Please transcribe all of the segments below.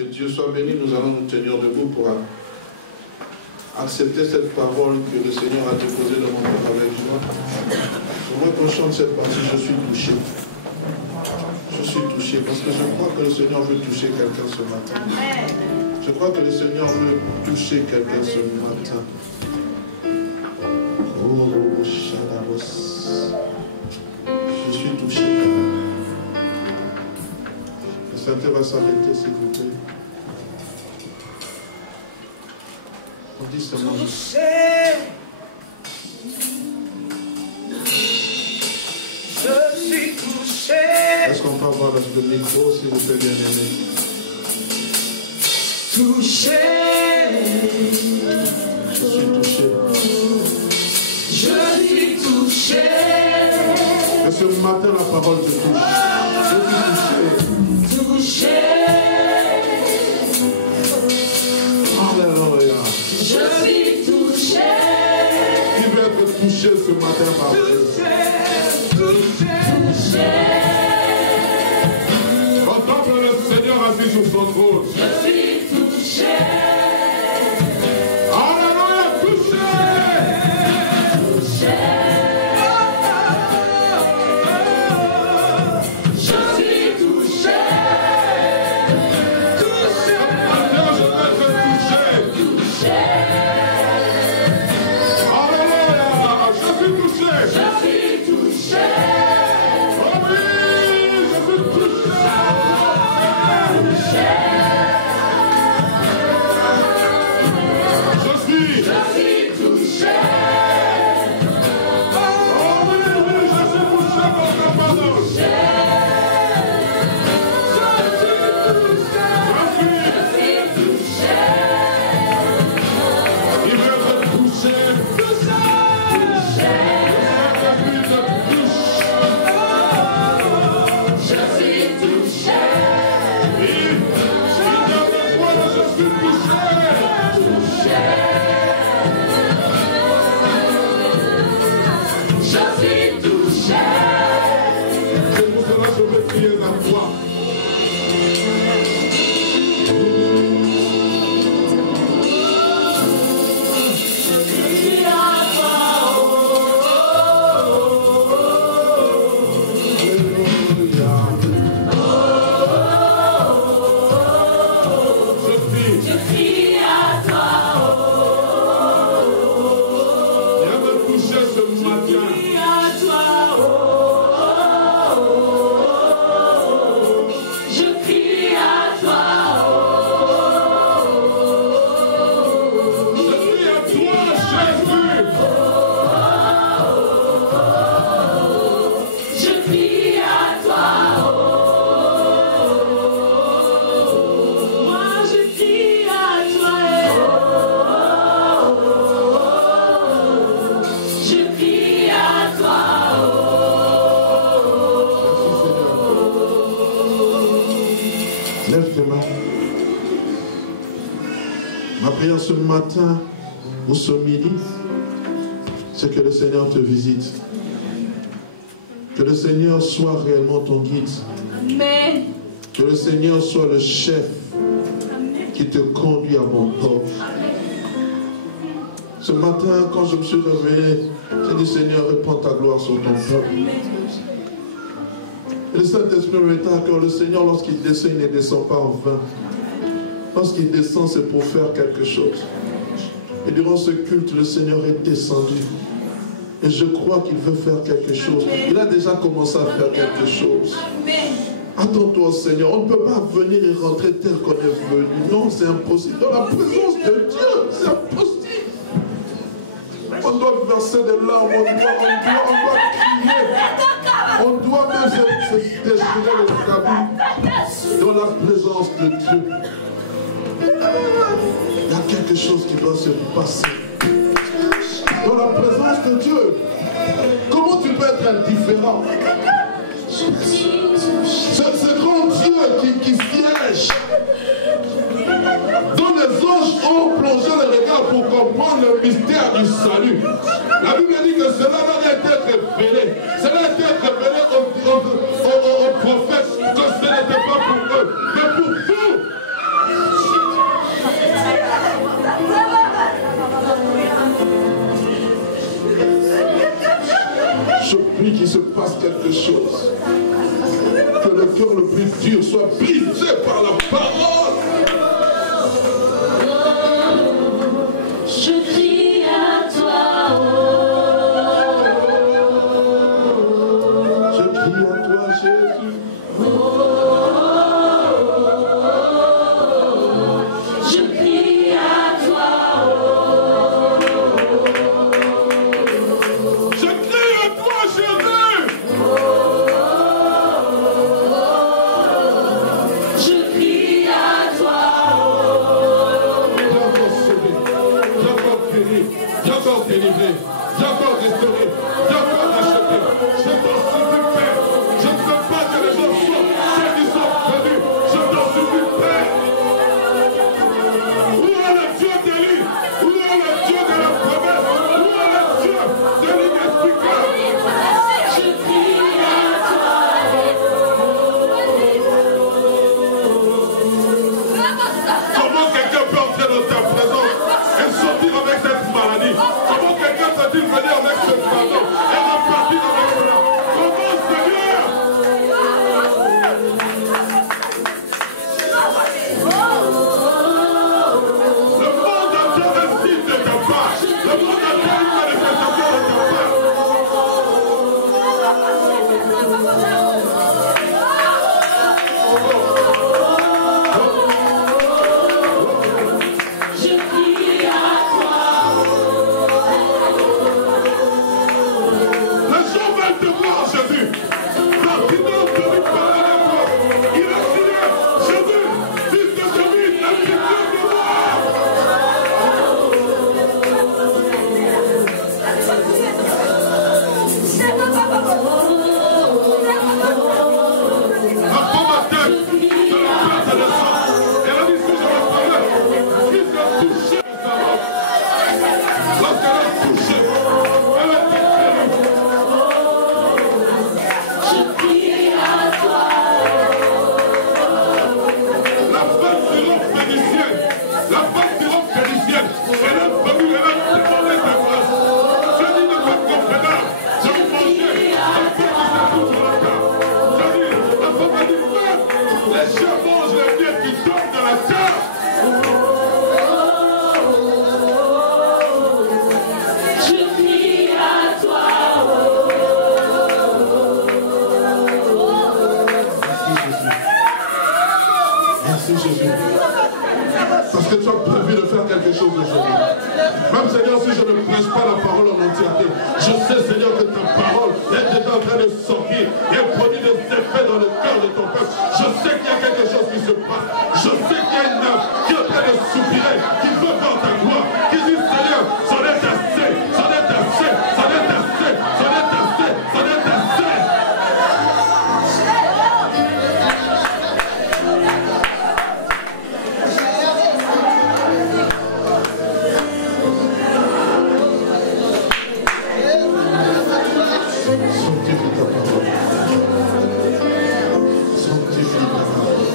Que Dieu soit béni, nous allons nous tenir debout pour accepter cette parole que le Seigneur a déposée dans mon cœur avec joie. J'aimerais qu'on chante cette partie, je suis touché. Je suis touché parce que je crois que le Seigneur veut toucher quelqu'un ce matin. Je crois que le Seigneur veut toucher quelqu'un ce matin. Oh, Shadabos. Je suis touché. Le Seigneur va s'arrêter, s'il vous plaît. On dit seulement. Je suis touché. Est-ce qu'on peut avoir le micro, s'il vous plaît, bien aimé? Touché. Je suis touché. Je suis touché. Et ce matin, la parole te touche. Je suis touché. Touché. Alléluia. Je suis touché. Qui veut être touché ce matin par Dieu? Touché. Contemple le Seigneur assis sur son trône. Je suis touché. Alléluia, touché. Touché. Je suis touché. Touché. Maintenant, je vais être touché. Touché. Alléluia, je suis touché. Je suis touché. Oh oui, je suis touché. Je suis touché. Oh oui, oui, je suis touché par ta parole. Je suis. Il veut être touché. Je suis touché. Je suis touché. C'est pour cela que je vais prier à toi. Je crie à toi. Viens me toucher ce matin. Crie à toi. Je crie à toi. Je prie à toi, Jésus. Je crie à toi. Moi je crie à toi. Je crie à toi. Lève tes mains. Ma prière ce matin ou ce midi, c'est que le Seigneur te visite. Que le Seigneur soit réellement ton guide. Amen. Que le Seigneur soit le chef qui te conduit à bon port. Ce matin, quand je me suis réveillé, j'ai dit Seigneur, répands ta gloire sur ton peuple. Et le Saint-Esprit me mettait à cœur, le Seigneur, lorsqu'il descend, il ne descend pas en vain. Lorsqu'il descend, c'est pour faire quelque chose. Et durant ce culte, le Seigneur est descendu. Et je crois qu'il veut faire quelque chose. Il a déjà commencé à faire quelque chose. Attends-toi au Seigneur. On ne peut pas venir et rentrer tel qu'on est venu. Non, c'est impossible. Dans la présence de Dieu, c'est impossible. On doit verser des larmes, on doit crier. On doit même se déchirer les habits dans la présence de Dieu. Il y a quelque chose qui doit se passer. Dans la présence de Dieu. Comment tu peux être indifférent? Ce grand Dieu qui siège, dont les anges ont plongé le regard pour comprendre le mystère du salut. La Bible dit que cela n'a été révélé. Cela a été révélé aux prophètes, que ce n'était pas pour eux, mais pour vous. prie qu'il se passe quelque chose. Que le cœur le plus dur soit brisé par la parole. Je crie à toi, Je crie à toi, Jésus. je crie à toi, Je crie à toi, Jésus. je crie à toi, Viens encore sauver, viens encore guérir, viens encore délivrer, viens encore restaurer, viens encore racheter. Je t'en supplie, Père. Je ne veux pas que les gens soient ceux qui sont perdus. Je t'en supplie, Père. Où est le Dieu d'Élie? Où est le Dieu de la promesse? Où est le Dieu de l'inexplicable? je crie à toi. Comment quelqu'un peut entrer dans ta présence et sortir avec cette maladie? Comment quelqu'un peut-il venir avec ce fardeau et repartir avec cela? Comment, Seigneur? Le monde attend un signe de ta part. Le monde attend une manifestation de ta part. Je crie à toi, Les gens veulent te voir, Jésus. Bartimée te lui parler de toi. Il a crié, Jésus, fils de David, aie pitié de moi. La pomme à tête de la perte de sang. Elle a dit, si je le parlais, il a touché sa robe. Lorsqu'elle a touché, elle a été guérie. je crie à toi, La femme syrope phénicienne, elle est venue, elle a demandé sa grâce. Je dis ne pas comprenable, je vous mangeais, elle peut que ça touche sur la table. Je dis, la femme a dit, même les chiens mangent les miettes qui tombent de la terre. je crie à toi, Merci Jésus. Parce que tu as prévu de faire quelque chose aujourd'hui. Même Seigneur, si je ne prêche pas la parole en entièreté, je sais Seigneur que ta parole est déjà en train de sortir et produit des effets dans le cœur de ton peuple. Je sais qu'il y a quelque chose qui se passe. Je sais qu'il y a une âme qui est en train de soupirer, qui veut voir ta gloire, qui dit Seigneur, c'en est assez, c'en est assez, c'en est assez, c'en est assez, c'en est assez. Sanctifie ta parole. Sanctifie ta parole.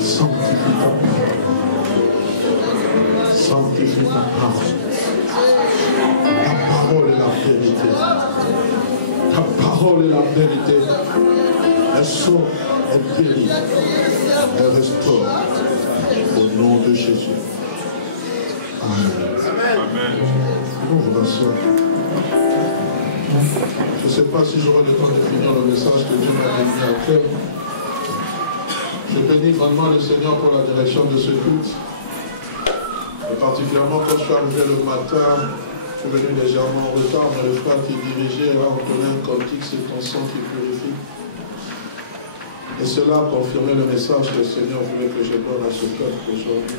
Sanctifie ta parole. Sanctifie ta parole. Ta parole est la vérité. Ta parole est la vérité. Elle sauve, elle guérit, elle restaure. Au nom de Jésus. Amen. Nous vous rasseoir. Je ne sais pas si j'aurai le temps de finir le message que Dieu m'a donné à cœur. Je bénis grandement le Seigneur pour la direction de ce culte. Et particulièrement quand je suis arrivé le matin, je suis venu légèrement en retard, mais le frère qui dirigeait a entonné un cantique, c'est ton sang qui purifie. Et cela a confirmé le message que le Seigneur voulait que je donne à ce peuple aujourd'hui.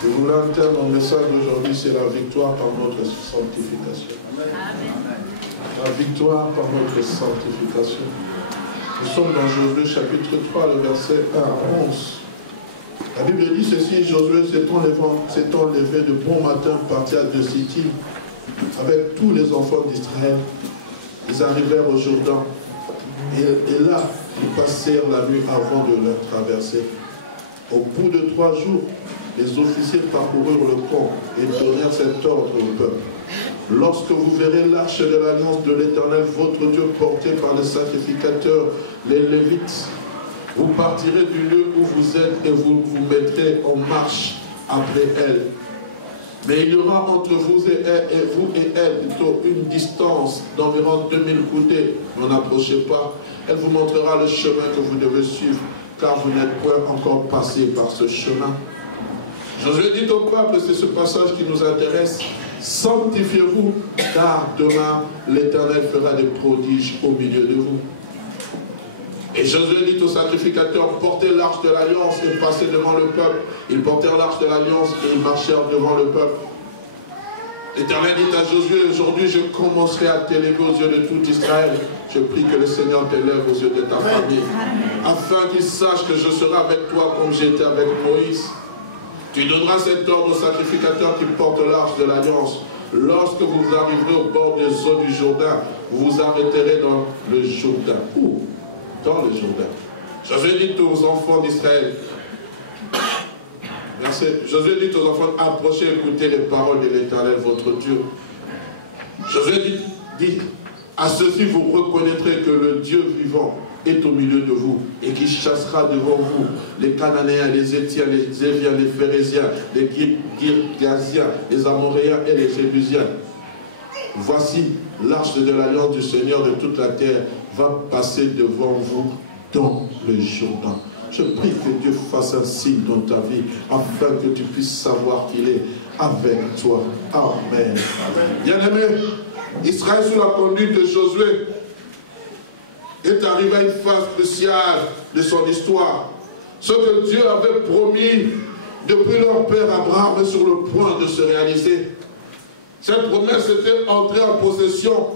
Si vous voulez un thème, mon message d'aujourd'hui, c'est la victoire par notre sanctification. La victoire par notre sanctification. Nous sommes dans Josué chapitre 3, le verset 1 à 11. La Bible dit ceci, Josué s'étant levé de bon matin, partit de Sittim avec tous les enfants d'Israël. Ils arrivèrent au Jourdain. Et là, ils passèrent la nuit avant de la traverser. Au bout de 3 jours, les officiers parcoururent le camp et donnèrent cet ordre au peuple. Lorsque vous verrez l'arche de l'alliance de l'Éternel, votre Dieu, portée par les sacrificateurs, les Lévites, vous partirez du lieu où vous êtes et vous vous mettrez en marche après elle. Mais il y aura entre vous et elle plutôt une distance d'environ 2000 coudées. N'en approchez pas. Elle vous montrera le chemin que vous devez suivre, car vous n'êtes point encore passé par ce chemin. Josué dit au peuple, c'est ce passage qui nous intéresse, sanctifiez-vous, car demain l'Éternel fera des prodiges au milieu de vous. Et Josué dit aux sacrificateurs, portez l'arche de l'alliance et passez devant le peuple. Ils portèrent l'arche de l'alliance et ils marchèrent devant le peuple. L'Éternel dit à Josué, aujourd'hui je commencerai à t'élever aux yeux de tout Israël. Je prie que le Seigneur t'élève aux yeux de ta famille, afin qu'ils sachent que je serai avec toi comme j'étais avec Moïse. Tu donneras cet ordre aux sacrificateurs qui portent l'arche de l'alliance. Lorsque vous arriverez au bord des eaux du Jourdain, vous vous arrêterez dans le Jourdain. Où? Dans le Jourdain. Josué dit aux enfants d'Israël, Josué dit aux enfants, approchez, écoutez les paroles de l'Éternel, votre Dieu. Josué dit, à ceci vous reconnaîtrez que le Dieu vivant est au milieu de vous et qui chassera devant vous les Cananéens, les Étiens, les Éviens, les Phérésiens, les Girgasiens, les Amoréens et les Jébusiens. Voici l'arche de l'alliance du Seigneur de toute la terre va passer devant vous dans le Jourdain. Je prie que Dieu fasse un signe dans ta vie afin que tu puisses savoir qu'il est avec toi. Amen. Bien-aimé, Israël sous la conduite de Josué est arrivé à une phase cruciale de son histoire. Ce que Dieu avait promis depuis leur père Abraham est sur le point de se réaliser. Cette promesse était entrer en possession,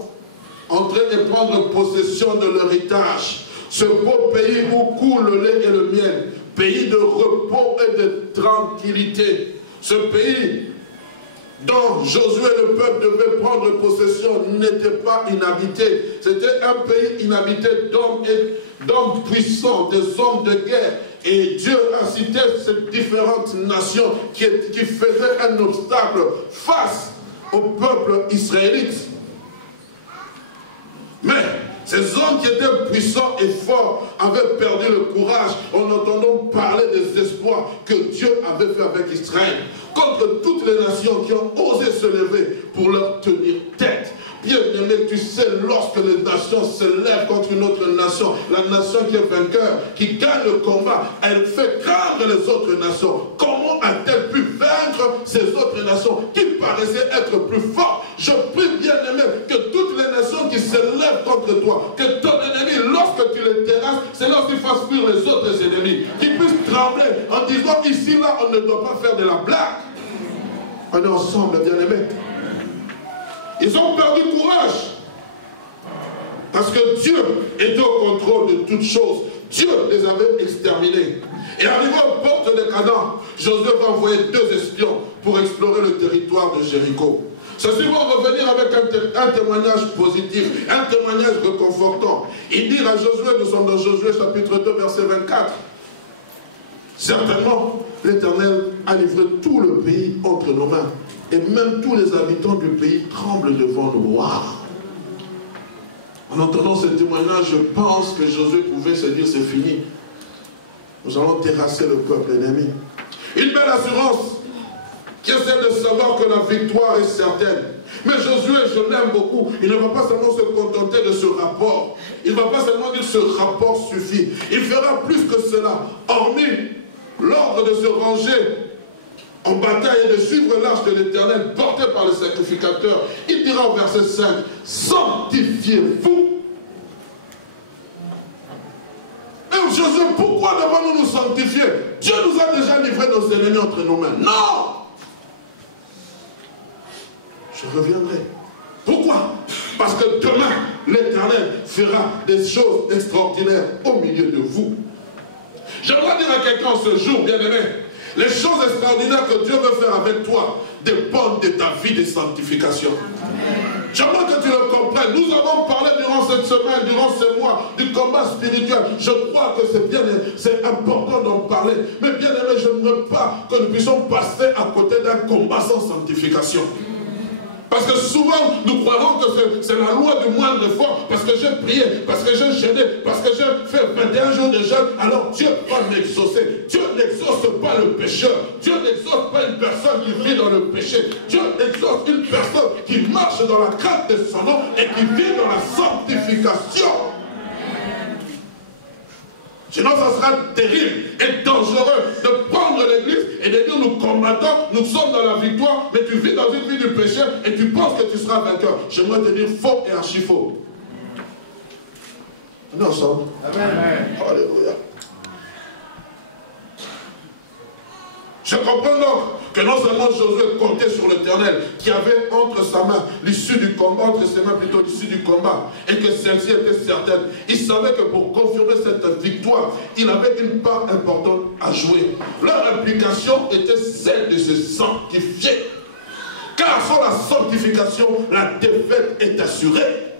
entrer et prendre possession de l'héritage. Ce beau pays où coule le lait et le miel, pays de repos et de tranquillité. Ce pays dont Josué et le peuple devaient prendre possession n'était pas inhabité. C'était un pays inhabité d'hommes puissants, des hommes de guerre. Et Dieu incitait ces différentes nations qui faisaient un obstacle face au peuple israélite. Mais ces hommes qui étaient puissants et forts avaient perdu le courage en entendant parler des espoirs que Dieu avait fait avec Israël contre toutes les nations qui ont osé se lever pour leur tenir tête. Bien aimé, tu sais, lorsque les nations se lèvent contre une autre nation, la nation qui est vainqueur, qui gagne le combat, elle fait craindre les autres nations. Comment a-t-elle pu vaincre ces autres nations qui paraissaient être plus fortes? Je prie, bien aimé, que toutes les nations qui se lèvent contre toi, que ton ennemi, lorsque tu les terrasses, c'est lorsqu'il fasse fuir les autres ennemis, qu'ils puissent trembler en disant, ici, là, on ne doit pas faire de la blague. On est ensemble, bien aimé. Ils ont perdu courage. Parce que Dieu était au contrôle de toutes choses. Dieu les avait exterminés. Et arrivé aux portes de Canaan, Josué va envoyer 2 espions pour explorer le territoire de Jéricho. Ceux-ci vont revenir avec un témoignage positif, un témoignage réconfortant. Ils disent à Josué, nous sommes dans Josué chapitre 2, verset 24. Certainement, l'Éternel a livré tout le pays entre nos mains. Et même tous les habitants du pays tremblent devant nous. Waouh! En entendant ce témoignage, je pense que Josué pouvait se dire, c'est fini. Nous allons terrasser le peuple ennemi. Une belle assurance qui essaie de savoir que la victoire est certaine. Mais Josué, je l'aime beaucoup, il ne va pas seulement se contenter de ce rapport. Il ne va pas seulement dire ce rapport suffit. Il fera plus que cela. Hormis l'ordre de se ranger en bataille et de suivre l'arche de l'Éternel portée par le sacrificateur, il dira au verset 5, sanctifiez-vous. Mais Josué, pourquoi devons-nous nous sanctifier? Dieu nous a déjà livré nos ennemis entre nos mains. Non! Je reviendrai. Pourquoi? Parce que demain, l'Éternel fera des choses extraordinaires au milieu de vous. J'aimerais dire à quelqu'un ce jour, bien-aimé, les choses extraordinaires que Dieu veut faire avec toi dépendent de ta vie de sanctification. J'aimerais que tu le comprennes. Nous avons parlé durant cette semaine, durant ces mois, du combat spirituel. Je crois que c'est important d'en parler. Mais bien aimé, je ne veux pas que nous puissions passer à côté d'un combat sans sanctification. Parce que souvent, nous croyons que c'est la loi du moindre effort. Parce que j'ai prié, parce que j'ai jeûné, parce que j'ai fait 21 jours de jeûne, alors Dieu va m'exaucer. Dieu n'exauce pas le pécheur. Dieu n'exauce pas une personne qui vit dans le péché. Dieu exauce une personne qui marche dans la crainte de son nom et qui vit dans la sanctification. Sinon, ça sera terrible et dangereux de prendre l'église et de dire nous combattons, nous sommes dans la victoire, mais tu vis dans une vie du péché et tu penses que tu seras vainqueur. J'aimerais te dire faux et archi faux. On est ensemble. Amen. Alléluia. Je comprends donc que non seulement Josué comptait sur l'Éternel, qui avait entre sa main l'issue du combat, entre ses mains plutôt l'issue du combat, et que celle-ci était certaine. Il savait que pour confirmer cette victoire, il avait une part importante à jouer. Leur implication était celle de se sanctifier. Car sans la sanctification, la défaite est assurée.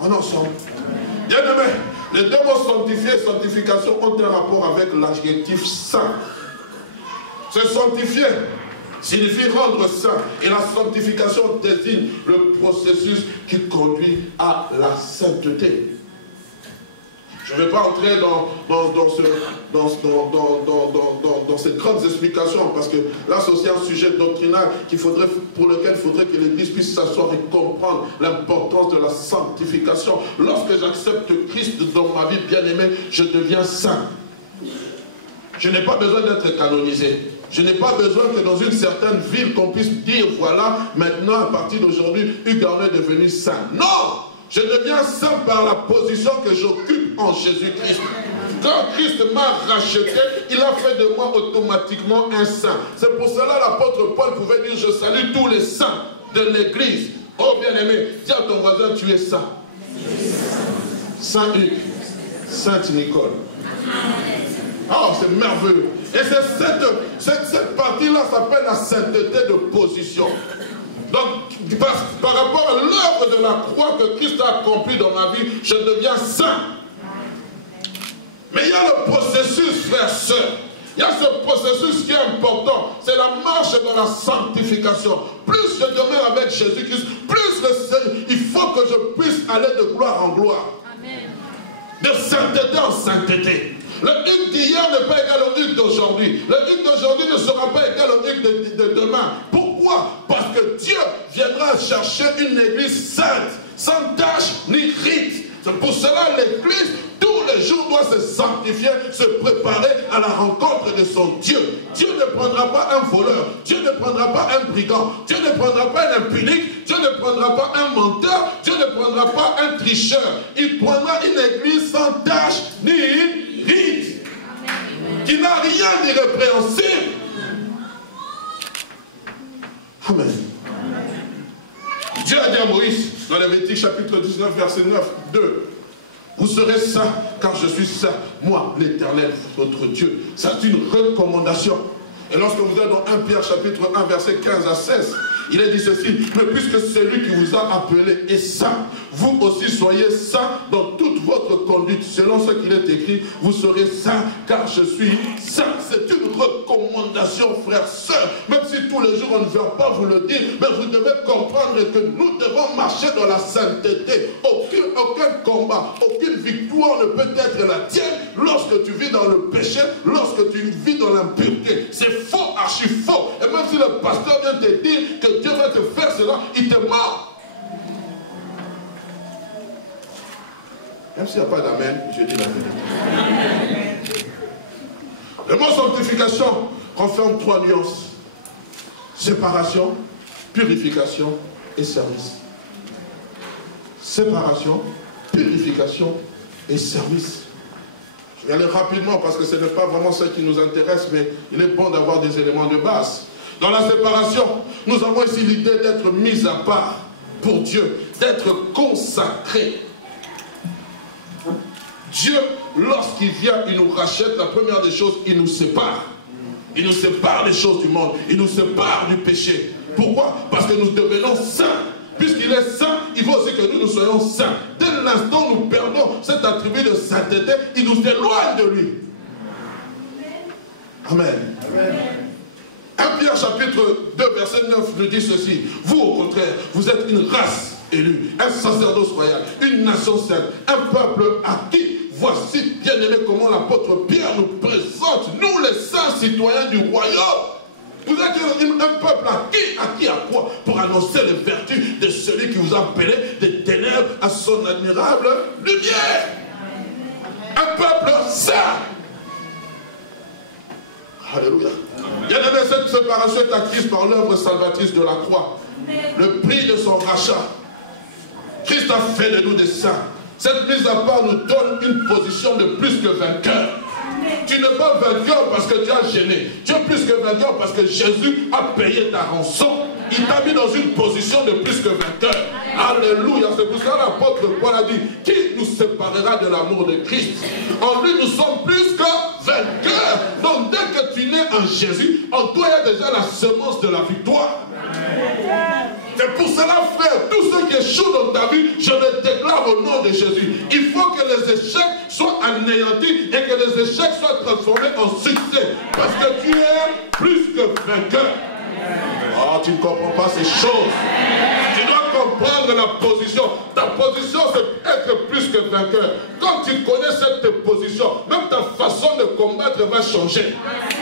On est ensemble. Bien aimé, les deux mots sanctifier et sanctification ont un rapport avec l'adjectif saint. Se sanctifier signifie rendre saint. Et la sanctification désigne le processus qui conduit à la sainteté. Je ne vais pas entrer dans ces grandes explications parce que là, c'est aussi un sujet doctrinal pour lequel il faudrait que l'Église puisse s'asseoir et comprendre l'importance de la sanctification. Lorsque j'accepte Christ dans ma vie bien-aimée, je deviens saint. Je n'ai pas besoin d'être canonisé. Je n'ai pas besoin que dans une certaine ville, qu'on puisse dire, voilà, maintenant, à partir d'aujourd'hui, Hugues Arnaud est devenu saint. Non! Je deviens saint par la position que j'occupe en Jésus-Christ. Quand Christ m'a racheté, il a fait de moi automatiquement un saint. C'est pour cela l'apôtre Paul pouvait dire, je salue tous les saints de l'Église. Oh bien-aimé, dis à ton voisin, tu es saint. Saint Hugues, Sainte Nicole. Oh, c'est merveilleux. Et cette partie-là s'appelle la sainteté de position. Donc, par rapport à l'œuvre de la croix que Christ a accomplie dans ma vie, je deviens saint. Mais il y a le processus, frères, sœurs. Il y a ce processus qui est important. C'est la marche dans la sanctification. Plus je demeure avec Jésus-Christ, plus il faut que je puisse aller de gloire en gloire. Amen. De sainteté en sainteté. Le Hugues d'hier n'est pas égal au Hugues d'aujourd'hui. Le Hugues d'aujourd'hui ne sera pas égal au Hugues de demain. Pourquoi? Parce que Dieu viendra chercher une église sainte, sans tache ni rite. C'est pour cela l'église, tous les jours, doit se sanctifier, se préparer à la rencontre de son Dieu. Dieu ne prendra pas un voleur, Dieu ne prendra pas un brigand, Dieu ne prendra pas un impunique, Dieu ne prendra pas un menteur, Dieu ne prendra pas un tricheur. Il prendra une église sans tache ni rite, qui n'a rien d'irrépréhensible. Amen. Dieu a dit à Moïse, dans Lévitique chapitre 19, verset 9, 2, vous serez saints, car je suis saint, moi, l'Éternel, votre Dieu. C'est une recommandation. Et lorsque vous êtes dans 1 Pierre chapitre 1, verset 15 à 16, il est dit ceci, mais puisque celui qui vous a appelé est saint, vous aussi soyez saints dans toute votre conduite. Selon ce qu'il est écrit, vous serez saints, car je suis saint. C'est une recommandation, frères, sœurs. Même si tous les jours on ne va pas vous le dire, mais vous devez comprendre que nous devons marcher dans la sainteté. Aucun combat, aucune victoire ne peut être la tienne lorsque tu vis dans le péché, lorsque tu vis dans l'impureté. C'est faux, archi faux. Et même si le pasteur vient te dire que Dieu va te faire cela, il te ment. Même s'il n'y a pas d'amen, je dis la vérité. Le mot sanctification renferme 3 nuances. Séparation, purification et service. Séparation, purification et service. Je vais aller rapidement parce que ce n'est pas vraiment ce qui nous intéresse, mais il est bon d'avoir des éléments de base. Dans la séparation, nous avons ici l'idée d'être mis à part pour Dieu, d'être consacré. Dieu, lorsqu'il vient, il nous rachète, la première des choses, il nous sépare. Il nous sépare des choses du monde, il nous sépare du péché. Pourquoi? Parce que nous devenons saints. Puisqu'il est saint, il faut aussi que nous soyons saints. Dès l'instant où nous perdons cet attribut de sainteté, il nous éloigne de lui. Amen. Amen. 1 Pierre chapitre 2 verset 9 nous dit ceci. Vous au contraire, vous êtes une race élue, un sacerdoce royal, une nation sainte, un peuple acquis. Voici, bien aimé, comment l'apôtre Pierre nous présente, nous les saints citoyens du royaume. Vous êtes un peuple acquis à quoi? Pour annoncer les vertus de celui qui vous a appelé des ténèbres à son admirable lumière. Un peuple saint. Alléluia. Bien aimé, cette séparation est acquise par l'œuvre salvatrice de la croix. Le prix de son rachat. Christ a fait de nous des saints. Cette mise à part nous donne une position de plus que vainqueur. Tu n'es pas vainqueur parce que tu as gêné. Tu es plus que vainqueur parce que Jésus a payé ta rançon. Il t'a mis dans une position de plus que vainqueur. Alléluia. C'est pour ça que l'apôtre Paul a dit, qui nous séparera de l'amour de Christ? En lui, nous sommes plus que vainqueurs. Donc, dès que tu nais en Jésus, en toi, il y a déjà la semence de la victoire. C'est pour cela, frère, tous ceux qui échouent dans ta vie, je les déclare au nom de Jésus. Il faut que les échecs soient anéantis et que les échecs soient transformés en succès. Parce que tu es plus que vainqueur. Oh, tu ne comprends pas ces choses. Tu dois comprendre la position. Ta position, c'est être plus que vainqueur. Quand tu connais cette position, même ta façon de combattre va changer.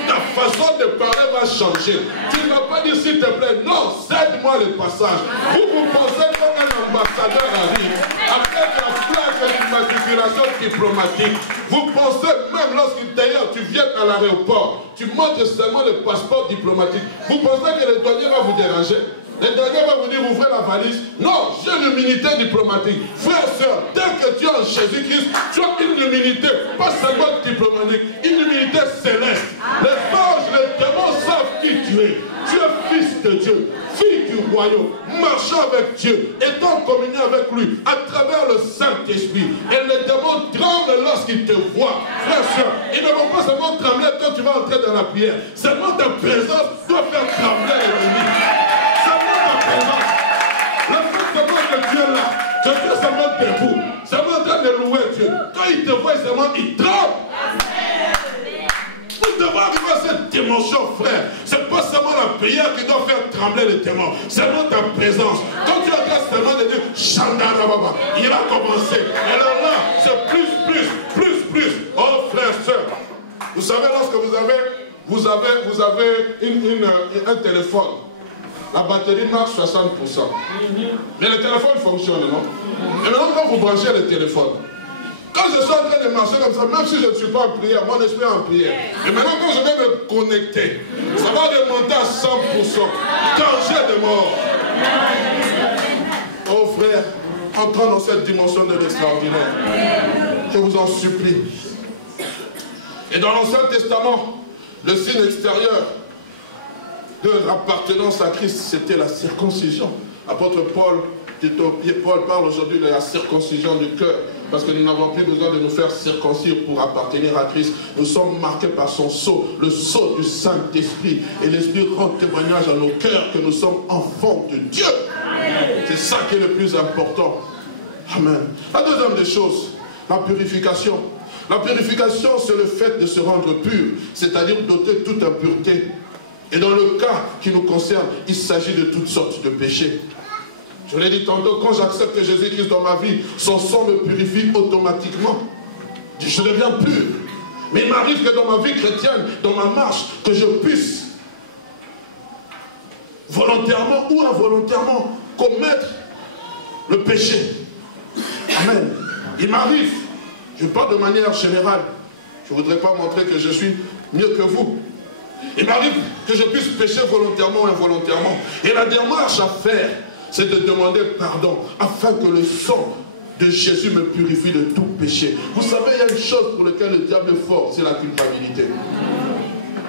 Ta façon de parler va changer. Tu ne vas pas dire s'il te plaît, non, cède-moi le passage. Vous pensez qu'un ambassadeur arrive avec la plaque d'immatriculation diplomatique. Vous pensez même lorsqu'il d'ailleurs tu viens à l'aéroport, tu montres seulement le passeport diplomatique. Vous pensez que le douanier va vous déranger? Le douanier va vous dire ouvrez la valise. Non, j'ai une humilité diplomatique. Frère, sœur, dès que tu es en Jésus-Christ, tu as une humilité, pas seulement diplomatique, une humilité céleste. Les anges, les démons savent qui tu es. Tu es fils de Dieu, fille du royaume, marchant avec Dieu, étant en communion avec lui, à travers le Saint-Esprit. Et les démons tremblent lorsqu'ils te voient. Frère, sœur, ils ne vont pas seulement trembler quand tu vas entrer dans la prière. Seulement ta présence doit faire trembler l'ennemi. Seulement ta présence. Le fait seulement que tu es là, tu es seulement debout, seulement en train de louer Dieu. Quand il te voit seulement, il tremble. Nous devons arriver à cette dimension, frère. C'est pas seulement la prière qui doit faire trembler les démons. Seulement ta présence. Quand tu as seulement de dire Chandarababa, il va commencer. Et alors là, c'est plus. Oh frère, soeur. Vous savez, lorsque vous avez un téléphone, la batterie marche 60%. Mais le téléphone fonctionne, non? Et maintenant, quand vous branchez le téléphone, quand je suis en train de marcher comme ça, même si je ne suis pas en prière, mon esprit est en prière. Et maintenant, quand je vais me connecter, ça va remonter à 100%. Danger de mort. Oh frère, entrons dans cette dimension de l'extraordinaire. Je vous en supplie. Et dans l'Ancien Testament, le signe extérieur de l'appartenance à Christ, c'était la circoncision. Apôtre Paul parle aujourd'hui de la circoncision du cœur, parce que nous n'avons plus besoin de nous faire circoncire pour appartenir à Christ. Nous sommes marqués par son sceau, le sceau du Saint-Esprit. Et l'Esprit rend témoignage à nos cœurs que nous sommes enfants de Dieu. C'est ça qui est le plus important. Amen. La deuxième des choses, la purification. La purification, c'est le fait de se rendre pur, c'est-à-dire d'ôter toute impureté. Et dans le cas qui nous concerne, il s'agit de toutes sortes de péchés. Je l'ai dit tantôt, quand j'accepte Jésus-Christ dans ma vie, son sang me purifie automatiquement. Je deviens pur. Mais il m'arrive que dans ma vie chrétienne, dans ma marche, que je puisse, volontairement ou involontairement, commettre le péché. Amen. Il m'arrive, je parle de manière générale, je ne voudrais pas montrer que je suis mieux que vous. Il m'arrive que je puisse pécher volontairement ou involontairement. Et la démarche à faire, c'est de demander pardon, afin que le sang de Jésus me purifie de tout péché. Vous savez, il y a une chose pour laquelle le diable est fort, c'est la culpabilité.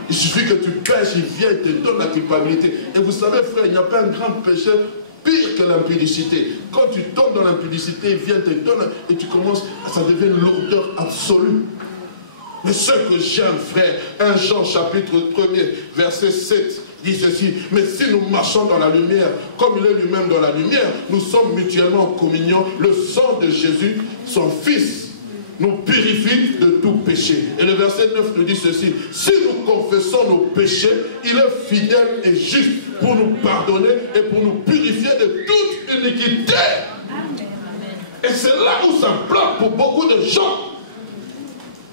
Il suffit que tu pêches, il vient et te donne la culpabilité. Et vous savez, frère, il n'y a pas un grand péché pire que l'impudicité. Quand tu tombes dans l'impudicité, il vient te donner et tu commences, ça devient une lourdeur absolue. Mais ce que j'aime, frère, 1 Jean chapitre 1er, verset 7, dit ceci: mais si nous marchons dans la lumière, comme il est lui-même dans la lumière, nous sommes mutuellement en communion. Le sang de Jésus, son Fils, nous purifie de tout péché. Et le verset 9 nous dit ceci: si nous confessons nos péchés, il est fidèle et juste pour nous pardonner et pour nous purifier de toute iniquité. Et c'est là où ça bloque pour beaucoup de gens.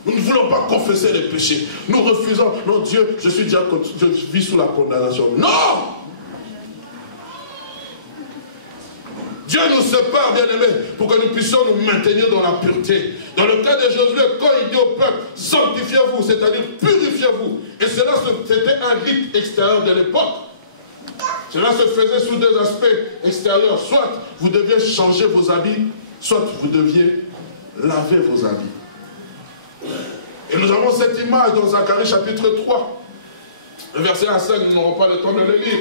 Nous ne voulons pas confesser les péchés. Nous refusons. Non, Dieu, je vis sous la condamnation. Non! Dieu nous sépare, bien-aimés, pour que nous puissions nous maintenir dans la pureté. Dans le cas de Josué, quand il dit au peuple, sanctifiez-vous, c'est-à-dire purifiez-vous. Et cela, c'était un rite extérieur de l'époque. Cela se faisait sous deux aspects extérieurs. Soit vous deviez changer vos habits, soit vous deviez laver vos habits. Et nous avons cette image dans Zacharie chapitre 3. Le verset 1 à 5, nous n'aurons pas le temps de le lire.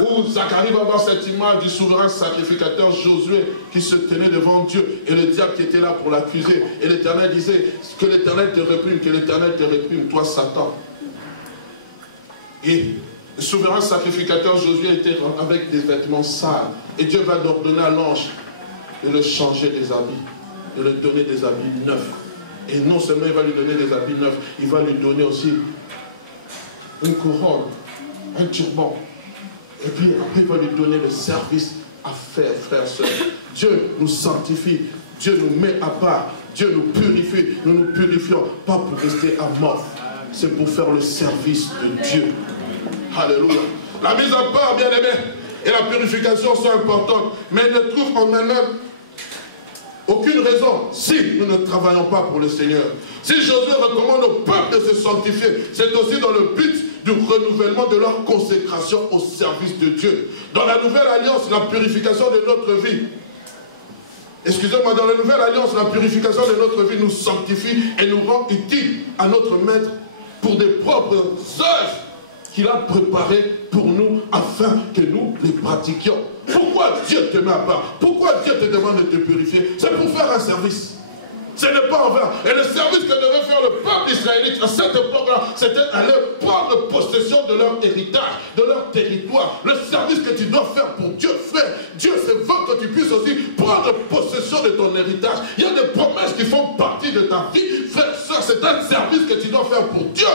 Où Zacharie va voir cette image du souverain sacrificateur Josué qui se tenait devant Dieu et le diable qui était là pour l'accuser. Et l'Éternel disait, que l'Éternel te réprime, que l'Éternel te réprime, toi Satan. Et le souverain sacrificateur Josué était avec des vêtements sales. Et Dieu va ordonner à l'ange de le changer des habits, de lui donner des habits neufs. Et non seulement il va lui donner des habits neufs, il va lui donner aussi une couronne, un turban. Et puis après, il va lui donner le service à faire, frères et sœurs. Dieu nous sanctifie, Dieu nous met à part, Dieu nous purifie. Nous nous purifions, pas pour rester à mort. C'est pour faire le service de Dieu. Alléluia. La mise à part, bien-aimés, et la purification sont importantes, mais elles ne trouvent en elles-mêmes aucune raison si nous ne travaillons pas pour le Seigneur. Si Josué recommande au peuple de se sanctifier, c'est aussi dans le but du renouvellement de leur consécration au service de Dieu. Dans la nouvelle alliance, la purification de notre vie, excusez-moi, dans la nouvelle alliance, la purification de notre vie nous sanctifie et nous rend utiles à notre Maître pour des propres œuvres qu'il a préparées pour nous afin que nous les pratiquions. Pourquoi Dieu te met à part? Pourquoi Dieu te demande de te purifier? C'est pour faire un service. Ce n'est pas en vain. Et le service que devait faire le peuple israélite à cette époque-là, c'était aller prendre possession de leur héritage, de leur territoire. Le service que tu dois faire pour Dieu, frère. Dieu se veut que tu puisses aussi prendre possession de ton héritage. Il y a des promesses qui font partie de ta vie. Frère, soeur, c'est un service que tu dois faire pour Dieu.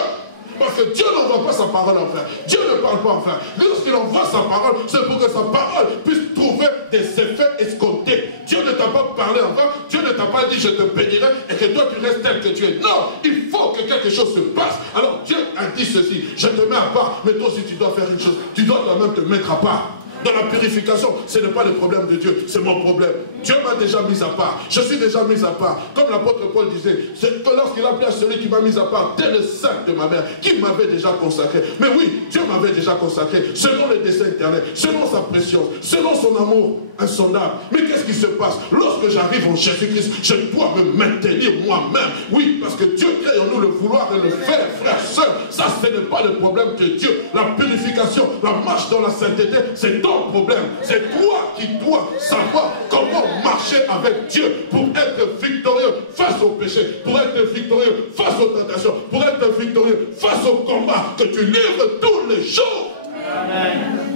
Parce que Dieu n'envoie pas sa parole en vain. Dieu ne parle pas en vain. Lorsqu'il envoie sa parole, c'est pour que sa parole puisse trouver des effets escomptés. Dieu ne t'a pas parlé en vain. Dieu ne t'a pas dit je te bénirai et que toi tu restes tel que tu es. Non, il faut que quelque chose se passe. Alors Dieu a dit ceci, je te mets à part, mais toi aussi tu dois faire une chose. Tu dois toi-même te mettre à part. Dans la purification, ce n'est pas le problème de Dieu, c'est mon problème. Dieu m'a déjà mis à part, je suis déjà mis à part. Comme l'apôtre Paul disait, c'est que lorsqu'il a appelé à celui qui m'a mis à part, dès le sein de ma mère, qui m'avait déjà consacré. Mais oui, Dieu m'avait déjà consacré, selon les desseins éternels, selon sa préscience, selon son amour insondable. Mais qu'est-ce qui se passe? Lorsque j'arrive en Jésus-Christ, je dois me maintenir moi-même. Oui, parce que Dieu crée en nous le vouloir et le faire, frère, sœur. Ça, ce n'est pas le problème de Dieu. La purification, la marche dans la sainteté, c'est ton problème. C'est toi qui dois savoir comment marcher avec Dieu pour être victorieux face au péché, pour être victorieux face aux tentations, pour être victorieux face au combat que tu livres tous les jours. Amen.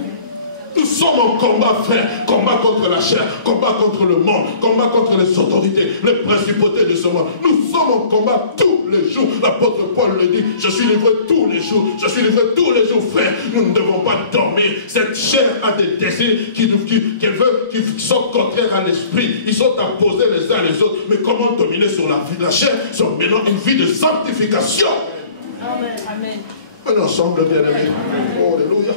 Nous sommes en combat, frère. Combat contre la chair, combat contre le monde, combat contre les autorités, les principautés de ce monde. Nous sommes en combat tous les jours. L'apôtre Paul le dit, je suis livré tous les jours. Je suis livré tous les jours, frère. Nous ne devons pas dormir. Cette chair a des désirs qui sont contraires à l'esprit. Ils sont opposés les uns les autres. Mais comment dominer sur la vie de la chair? C'est en menant une vie de sanctification. Amen. Amen. On est ensemble, bien-aimés. Alléluia.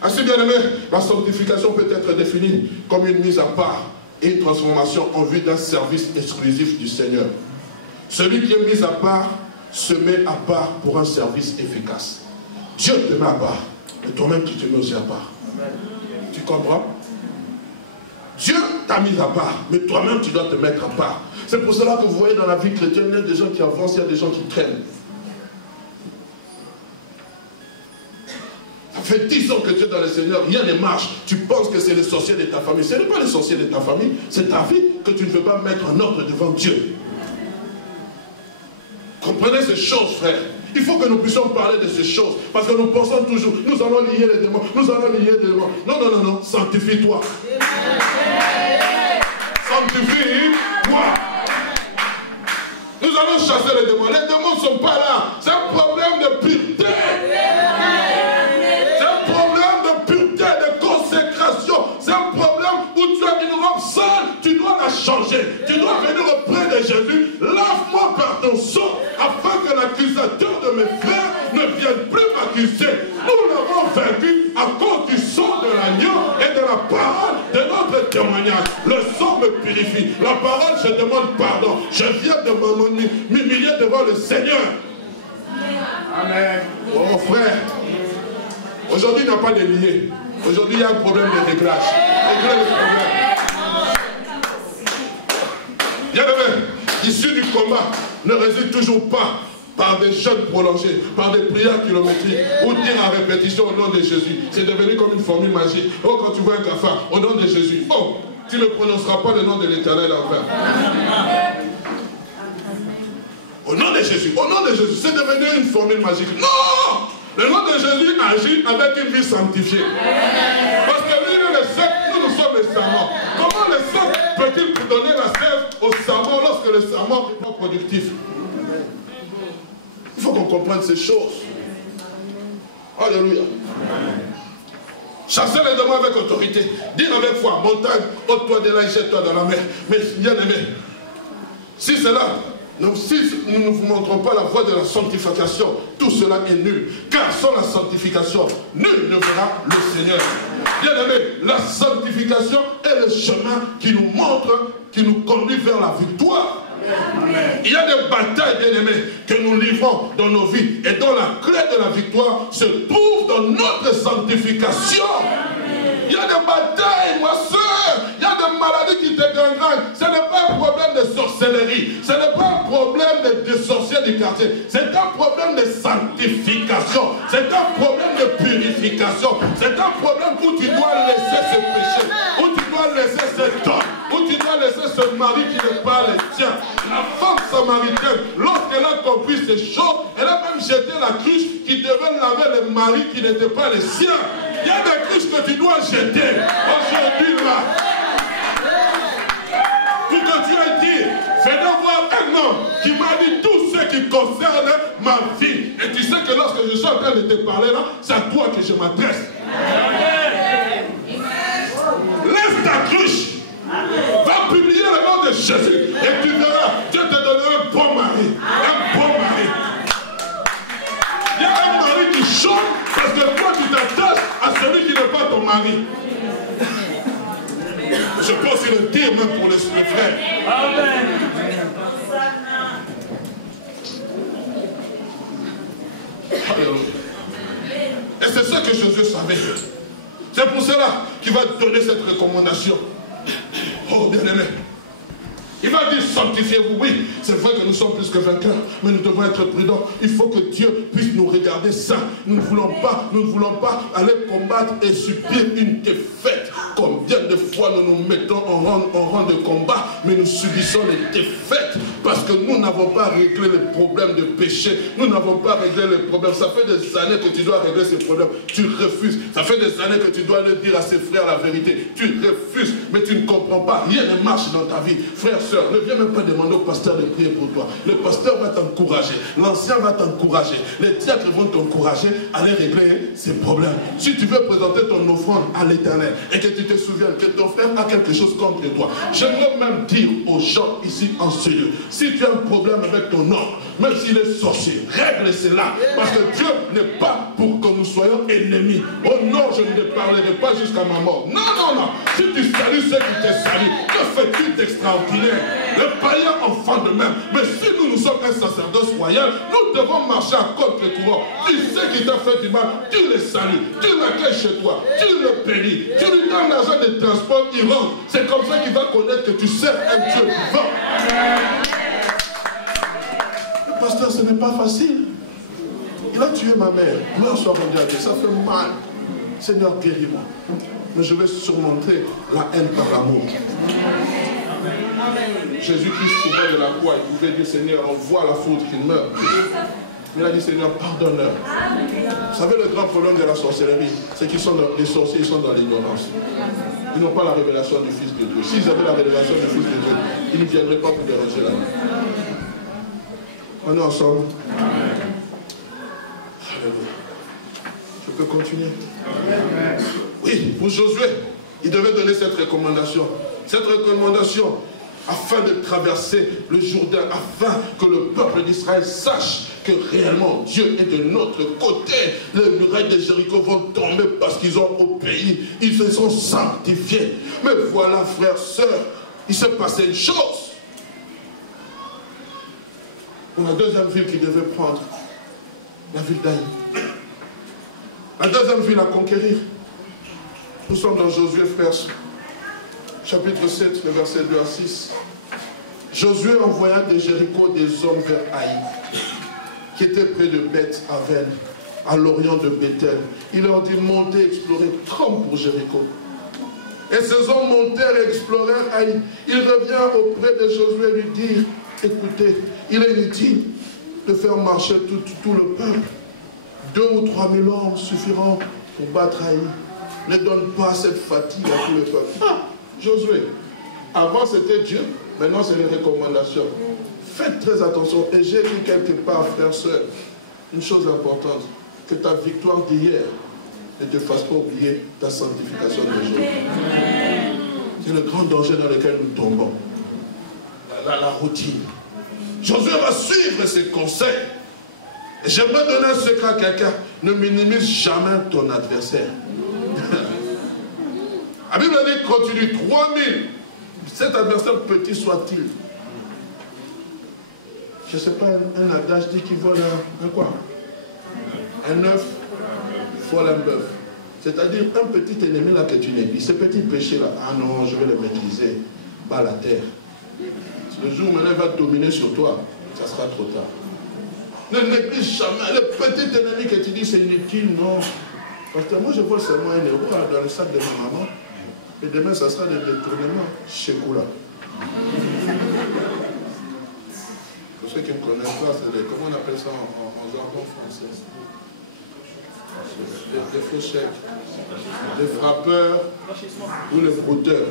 Ainsi, bien aimé, la sanctification peut être définie comme une mise à part et une transformation en vue d'un service exclusif du Seigneur. Celui qui est mis à part se met à part pour un service efficace. Dieu te met à part, et toi-même tu te mets aussi à part. Tu comprends? Dieu t'a mis à part, mais toi-même tu dois te mettre à part. C'est pour cela que vous voyez dans la vie chrétienne, il y a des gens qui avancent, il y a des gens qui traînent. Ça fait 10 ans que tu es dans le Seigneur, rien ne marche. Tu penses que c'est les sorciers de ta famille. Ce n'est pas les sorciers de ta famille, c'est ta vie que tu ne veux pas mettre en ordre devant Dieu. Comprenez ces choses, frère. Il faut que nous puissions parler de ces choses. Parce que nous pensons toujours, nous allons lier les démons, nous allons lier les démons. Non, non, non, non, sanctifie-toi. Sanctifie-toi. allons chasser les démons. Les démons ne sont pas là. C'est un problème de pureté. C'est un problème de pureté, de consécration. C'est un problème où tu as une robe sale, tu dois la changer. Tu dois venir auprès de Jésus. Lave-moi par ton sang, afin que l'accusateur de mes frères ne vienne plus m'accuser. Nous l'avons vaincu à cause du sang de l'agneau et de la parole de notre témoignage. Le sang me purifie. La parole, je demande pardon. Je viens de m'humilier devant le Seigneur. Amen. Oh frère, aujourd'hui il n'y a pas de lié. Aujourd'hui il y a un problème de réglage. Réglez le problème. Bien aimé, l'issue du combat ne réside toujours pas par des jeûnes prolongés, par des prières kilométriques, ou dire à répétition au nom de Jésus. C'est devenu comme une formule magique. Oh, quand tu vois un cafard, au nom de Jésus. Oh, tu ne prononceras pas le nom de l'Éternel en vain. Au nom de Jésus, au nom de Jésus, c'est devenu une formule magique. Non! Le nom de Jésus agit avec une vie sanctifiée. Parce que lui, le sec, nous sommes les serments. Comment le sec peut-il donner la sève au serment lorsque le serment n'est pas productif? Il faut qu'on comprenne ces choses. Alléluia. Chasser les démons avec autorité. Dire avec foi, montagne, ôte-toi de là et jette-toi dans la mer. Mais bien aimé, si c'est là, si nous ne vous montrons pas la voie de la sanctification, tout cela est nul. Car sans la sanctification, nul ne verra le Seigneur. Bien aimé, la sanctification est le chemin qui nous montre, qui nous conduit vers la victoire. Amen. Il y a des batailles, bien aimés, que nous livrons dans nos vies. Et dont la clé de la victoire se trouve dans notre sanctification. Il y a des batailles, ma soeur. Il y a des maladies qui te gangrènent. Ce n'est pas un problème de sorcellerie. Ce n'est pas un problème de sorciers du quartier. C'est un problème de sanctification. C'est un problème de purification. C'est un problème où tu dois laisser ce péché. Où tu dois laisser cet homme. Où tu dois laisser ce mari qui n'est pas le tien. La femme samaritaine, lorsqu'elle a compris ces choses, elle a même jeté la cruche qui devait laver le mari qui n'était pas le sien. Il y a des cruches que tu dois jeter aujourd'hui là. Pour que tu aies dit, venez voir un homme qui m'a dit tout ce qui concerne ma vie. Et tu sais que lorsque je suis en train de te parler là, c'est à toi que je m'adresse. Laisse ta cruche. Va publier le nom de Jésus et tu verras, Dieu te donnera un bon mari. Un bon mari. Il y a un mari qui chante parce que toi tu t'attaches à celui qui n'est pas ton mari. Je peux aussi le dire même pour les frères. Amen. Et c'est ça que Jésus savait. C'est pour cela qu'il va donner cette recommandation. Oh bien-aimé, il va dire sanctifiez-vous. Oui, c'est vrai que nous sommes plus que vainqueurs, mais nous devons être prudents. Il faut que Dieu puisse nous regarder saints. Nous ne voulons pas aller combattre et subir une défaite. Combien de fois nous nous mettons en rang de combat, mais nous subissons les défaites parce que nous n'avons pas réglé les problèmes de péché. Nous n'avons pas réglé les problèmes. Ça fait des années que tu dois régler ces problèmes. Tu refuses. Ça fait des années que tu dois le dire à ses frères la vérité. Tu refuses, mais tu ne comprends pas. Rien ne marche dans ta vie. Frère, sœur, ne viens même pas demander au pasteur de prier pour toi. Le pasteur va t'encourager. L'ancien va t'encourager. Les diacres vont t'encourager à aller régler ces problèmes. Si tu veux présenter ton offrande à l'Éternel et que tu te souviennes que ton frère a quelque chose contre toi, j'aimerais même dire aux gens ici en ce lieu, si tu as un problème avec ton homme, même s'il est sorcier, règle cela. Parce que Dieu n'est pas pour que nous soyons ennemis. Oh non, je ne te parlerai pas jusqu'à ma mort. Non, non, non. Si tu salues ceux qui te saluent, que fais-tu d'extraordinaire? Le païen enfant de même. Mais si nous sommes un sacerdoce royal, nous devons marcher à contre-courant. Tu sais qui t'a fait du mal, tu le salues, tu l'accueilles chez toi, tu le bénis, tu lui donnes l'argent de transport, il rentre. C'est comme ça qu'il va connaître que tu sers un Dieu vivant. Le pasteur, ce n'est pas facile. Il a tué ma mère. Gloire soit rendue à Dieu. Ça fait mal. Seigneur, guéris-moi. Mais je vais surmonter la haine par l'amour. Jésus-Christ souvent de la croix, il pouvait dire Seigneur, on voit la faute qu'il meurt. Il a dit Seigneur, pardonne-leur. Vous savez, le grand problème de la sorcellerie, c'est qu'ils sont les sorciers, ils sont dans l'ignorance. Ils n'ont pas la révélation du Fils de Dieu. S'ils avaient la révélation du Fils de Dieu, ils ne viendraient pas pour déranger la vie. On est ensemble. Alléluia. Je peux continuer. Oui, pour Josué, il devait donner cette recommandation. Cette recommandation afin de traverser le Jourdain, afin que le peuple d'Israël sache que réellement Dieu est de notre côté. Les murailles de Jéricho vont tomber parce qu'ils ont obéi. Ils se sont sanctifiés. Mais voilà, frères, sœurs, il s'est passé une chose. Pour la deuxième ville qu'il devait prendre, la ville d'Aï. La deuxième ville à conquérir. Nous sommes dans Josué, frères, chapitre 7, le verset 2 à 6. Josué envoya de Jéricho des hommes vers Haï, qui était près de Beth Aven, à l'orient de Bethel. Il leur dit, montez, explorez, comme pour Jéricho. Et ces hommes montèrent et explorèrent Haï. Il revient auprès de Josué et lui dit, écoutez, il est inutile de faire marcher tout le peuple. 2 ou 3 000 hommes suffiront pour battre Haï. Ne donne pas cette fatigue à tout le peuple. Ah, Josué, avant c'était Dieu, maintenant c'est les recommandations. Faites très attention. Et j'ai lu quelque part, frères, sœurs, une chose importante, que ta victoire d'hier ne te fasse pas oublier ta sanctification d'aujourd'hui. C'est le grand danger dans lequel nous tombons. La routine. Josué va suivre ses conseils. J'aimerais donner un secret à quelqu'un. Ne minimise jamais ton adversaire. La Bible dit continue 3000. Cet adversaire petit soit-il. Je ne sais pas, un adage dit qu'il vole un quoi? Un œuf vole un bœuf. C'est-à-dire un petit ennemi là que tu négliges. Ce petit péché là, ah non, je vais le maîtriser. Bas la terre. Le jour où maintenant il va dominer sur toi, ça sera trop tard. Ne néglige jamais le petit ennemi que tu dis c'est inutile, non. Parce que moi je vois seulement un héros dans le sac de ma maman. Et demain ça sera des détournements chez Koula. Pour ceux qui ne connaissent pas, c'est comment on appelle ça en jargon français? Des fléchettes, des frappeurs ou les brouteurs.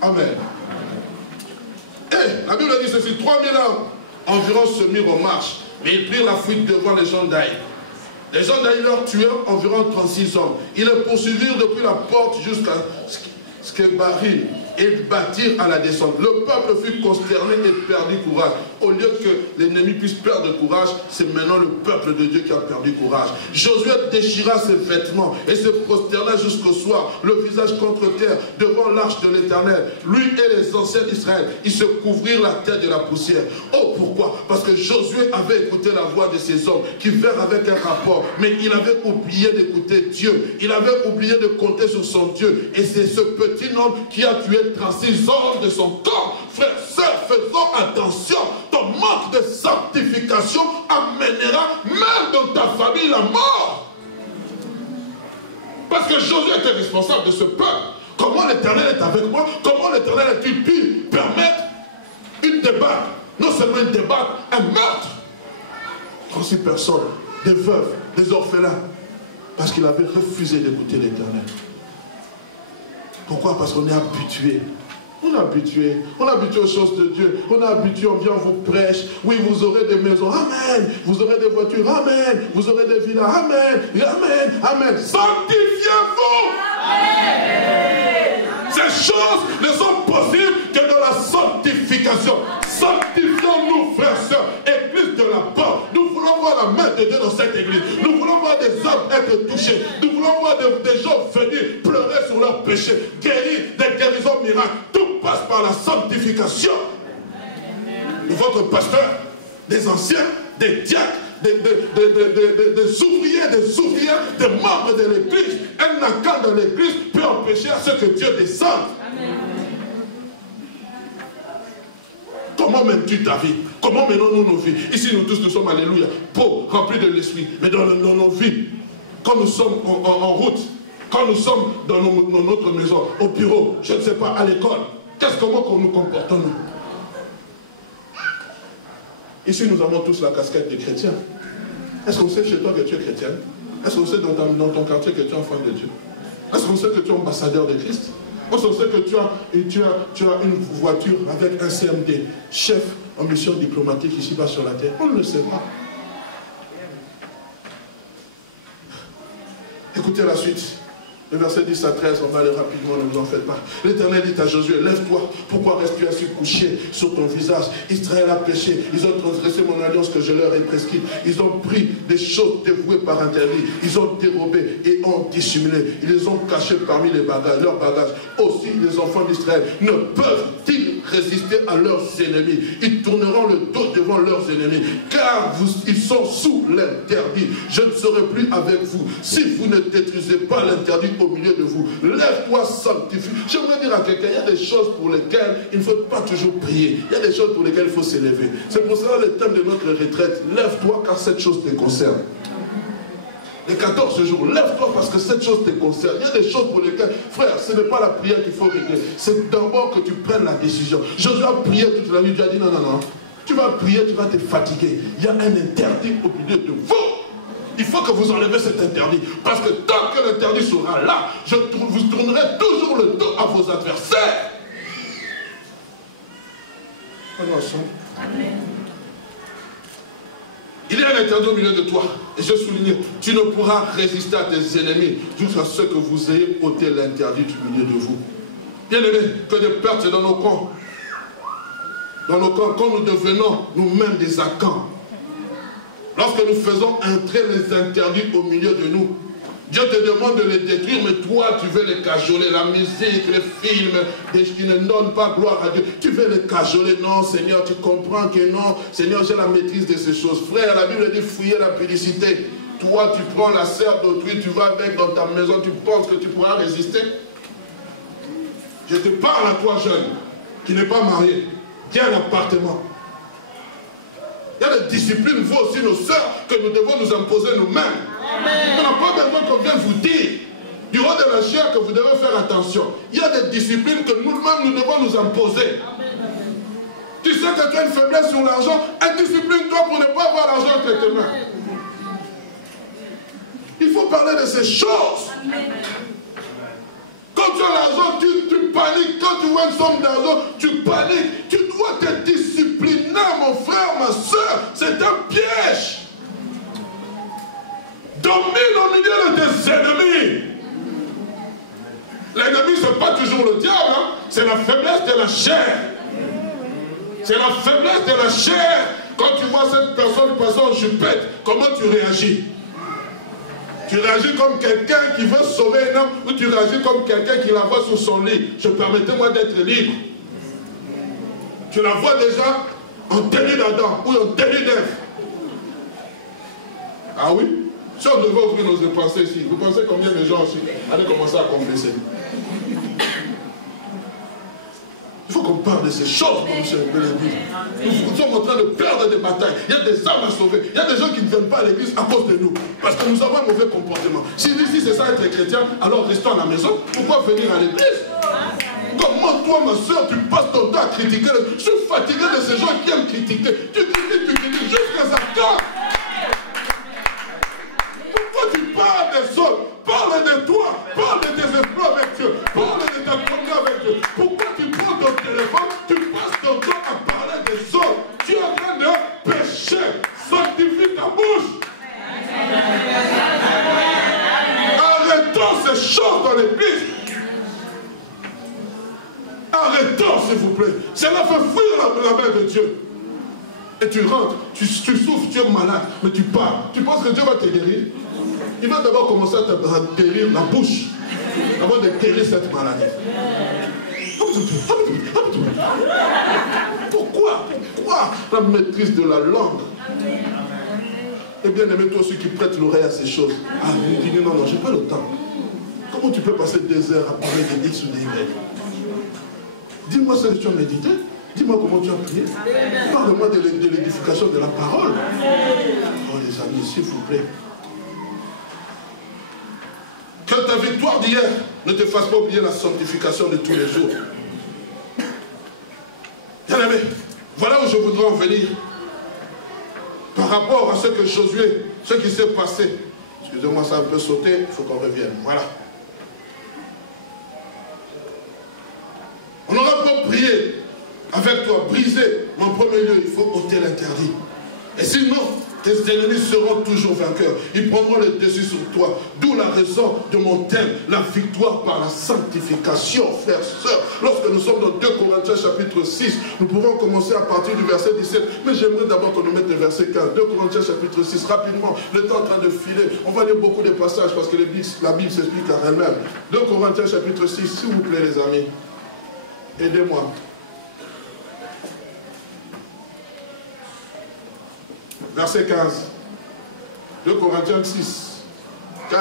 Amen. Et la Bible dit ceci, 3000 hommes environ se mirent en marche, mais ils prirent la fuite devant les gens d'Aï. Les gens d'Aï leur tuèrent environ 36 hommes. Ils les poursuivirent depuis la porte jusqu'à Skebarim et ils battirent à la descente. Le peuple fut consterné et perdit courage. Au lieu que l'ennemi puisse perdre courage, c'est maintenant le peuple de Dieu qui a perdu courage. Josué déchira ses vêtements et se prosterna jusqu'au soir, le visage contre terre, devant l'arche de l'Éternel. Lui et les anciens d'Israël, ils se couvrirent la tête de la poussière. Oh, pourquoi? Parce que Josué avait écouté la voix de ces hommes qui vinrent avec un rapport, mais il avait oublié d'écouter Dieu. Il avait oublié de compter sur son Dieu. Et c'est ce petit homme qui a tué 36 hommes de son corps. Frères, sœurs, faisons attention. Ton manque de sanctification amènera même dans ta famille la mort. Parce que Josué était responsable de ce peuple. Comment l'Éternel est avec moi? Comment l'Éternel a-t-il pu permettre une débat? Non seulement une débat, un meurtre. 36 personnes, des veuves, des orphelins. Parce qu'il avait refusé d'écouter l'Éternel. Pourquoi? Parce qu'on est habitué. On est habitué. On est habitué aux choses de Dieu. On est habitué, on vient, on vous prêche. Oui, vous aurez des maisons. Amen. Vous aurez des voitures. Amen. Vous aurez des villas. Amen. Amen. Amen. Sanctifiez-vous. Amen. Ces choses ne sont possibles que dans la sanctification. Sanctifions-nous, frères, sœurs, église de la porte. Nous voulons voir la main de Dieu dans cette église. Nous voulons voir des hommes être touchés. Nous voulons voir des gens venir pleurer sur leurs péchés, guérir, des guérisons miracles. Tout passe par la sanctification. Et votre pasteur, des anciens, des diacres, des ouvriers, des membres de l'église, un accord dans l'église peut empêcher à ce que Dieu descende. Amen. Comment mènes-tu ta vie? Comment menons-nous nos vies? Ici, nous tous, nous sommes, alléluia, pauvres, remplis de l'esprit. Mais dans nos vies, quand nous sommes en route, quand nous sommes dans notre maison, au bureau, je ne sais pas, à l'école, comment nous comportons-nous? Ici, nous avons tous la casquette de chrétien. Est-ce qu'on sait chez toi que tu es chrétienne? Est-ce qu'on sait dans ton quartier que tu es enfant de Dieu? Est-ce qu'on sait que tu es ambassadeur de Christ? Est-ce qu'on sait que tu as une voiture avec un CMD, chef en mission diplomatique ici-bas sur la terre? On ne le sait pas. Écoutez la suite. Le verset 10 à 13, on va aller rapidement, ne vous en faites pas. L'Éternel dit à Josué, lève-toi, pourquoi restes-tu ainsi couché sur ton visage? Israël a péché, ils ont transgressé mon alliance que je leur ai prescrite. Ils ont pris des choses dévouées par interdit, ils ont dérobé et ont dissimulé. Ils les ont cachées parmi les bagages, leurs bagages. Aussi les enfants d'Israël ne peuvent-ils résister à leurs ennemis? Ils tourneront le dos devant leurs ennemis, car ils sont sous l'interdit. Je ne serai plus avec vous si vous ne détruisez pas l'interdit au milieu de vous. Lève-toi, sanctifie. J'aimerais dire à quelqu'un, il y a des choses pour lesquelles il ne faut pas toujours prier. Il y a des choses pour lesquelles il faut s'élever. C'est pour cela le thème de notre retraite. Lève-toi car cette chose te concerne. Les 14 jours, lève-toi parce que cette chose te concerne. Il y a des choses pour lesquelles, frère, ce n'est pas la prière qu'il faut régler. C'est d'abord que tu prennes la décision. Josué a prié toute la nuit, tu as dit non, non, non. Tu vas prier, tu vas te fatiguer. Il y a un interdit au milieu de vous. Il faut que vous enlevez cet interdit. Parce que tant que l'interdit sera là, vous tournerez toujours le dos à vos adversaires. Amen. Il y a un interdit au milieu de toi. Et je souligne, tu ne pourras résister à tes ennemis jusqu'à ce que vous ayez ôté l'interdit du milieu de vous. Bien aimé, que de pertes dans nos camps. Dans nos camps, quand nous devenons nous-mêmes des Acans. Lorsque nous faisons entrer les interdits au milieu de nous, Dieu te demande de les détruire, mais toi, tu veux les cajoler. La musique, les films, qui ne donnent pas gloire à Dieu, tu veux les cajoler. Non, Seigneur, tu comprends que non. Seigneur, j'ai la maîtrise de ces choses. Frère, la Bible dit fouiller la publicité. Toi, tu prends la serre d'autrui, tu vas avec dans ta maison, tu penses que tu pourras résister. Je te parle à toi, jeune, qui n'est pas marié. Tiens un appartement. Il y a des disciplines, vous aussi, nos sœurs, que nous devons nous imposer nous-mêmes. On n'a pas besoin qu'on vienne vous dire, du haut de la chair, que vous devez faire attention. Il y a des disciplines que nous-mêmes, nous devons nous imposer. Tu sais que tu as une faiblesse sur l'argent, indiscipline-toi pour ne pas avoir l'argent entre tes mains. Il faut parler de ces choses. Quand tu as l'argent, tu paniques. Quand tu vois une somme d'argent, tu paniques. Tu dois te discipliner, mon frère, ma soeur. C'est un piège. Domine au milieu de tes ennemis. L'ennemi, ce n'est pas toujours le diable. Hein? C'est la faiblesse de la chair. C'est la faiblesse de la chair. Quand tu vois cette personne passer en jupette, comment tu réagis? Tu réagis comme quelqu'un qui veut sauver un homme, ou tu réagis comme quelqu'un qui la voit sur son lit. Permettez-moi d'être libre. Tu la vois déjà en tenue d'Adam ou en tenue d'Ève. Ah oui? Si on devait ouvrir nos pensées ici, vous pensez combien de gens aussi allaient commencer à confesser? Il faut qu'on parle de ces choses, mon cher l'église. Nous sommes en train de perdre des batailles. Il y a des âmes à sauver. Il y a des gens qui ne viennent pas à l'église à cause de nous. Parce que nous avons un mauvais comportement. Si ici c'est ça être chrétien, alors restons à la maison. Pourquoi venir à l'église? Comment toi, ma soeur, tu passes ton temps à critiquer? Je suis fatigué de ces gens qui aiment critiquer. Tu critiques jusqu'à ça quand? Pourquoi tu parles des autres? Parle de toi. Parle de tes exploits avec Dieu. Parle de ta communion avec Dieu. Pourquoi tu prends ton téléphone, tu passes ton temps à parler des autres? Tu es en train de pécher. Sanctifie ta bouche. Arrêtons ces choses dans l'église. Arrêtons, s'il vous plaît. Cela fait fuir la main de Dieu. Et tu rentres, tu souffres, tu es malade, mais tu pars. Tu penses que Dieu va te guérir? Il va d'abord commencer à te guérir la bouche, avant de guérir cette maladie. Pourquoi la maîtrise de la langue? Et bien aimé, toi aussi qui prête l'oreille à ces choses. Ah, il dit non, non, j'ai pas le temps. Comment tu peux passer des heures à parler de X ou de Y? Dis-moi ce que tu as médité. Dis-moi comment tu as prié. Parle-moi de l'édification de la parole. Oh les amis, s'il vous plaît. Que ta victoire d'hier ne te fasse pas oublier la sanctification de tous les jours. Bien aimé, voilà où je voudrais en venir. Par rapport à ce que Josué, ce qui s'est passé. Excusez-moi, ça a un peu sauté, il faut qu'on revienne. Voilà. On aura pas prié avec toi, briser mon premier premier lieu, il faut ôter l'interdit. Et sinon, tes ennemis seront toujours vainqueurs. Ils prendront le dessus sur toi. D'où la raison de mon thème, la victoire par la sanctification, frères, sœurs. Lorsque nous sommes dans 2 Corinthiens chapitre 6, nous pouvons commencer à partir du verset 17. Mais j'aimerais d'abord qu'on nous mette le verset 15. 2 Corinthiens chapitre 6, rapidement. Le temps est en train de filer. On va lire beaucoup de passages parce que la Bible s'explique à elle-même. 2 Corinthiens chapitre 6, s'il vous plaît les amis. Aidez-moi. Verset 15. 2 Corinthiens 6, 15.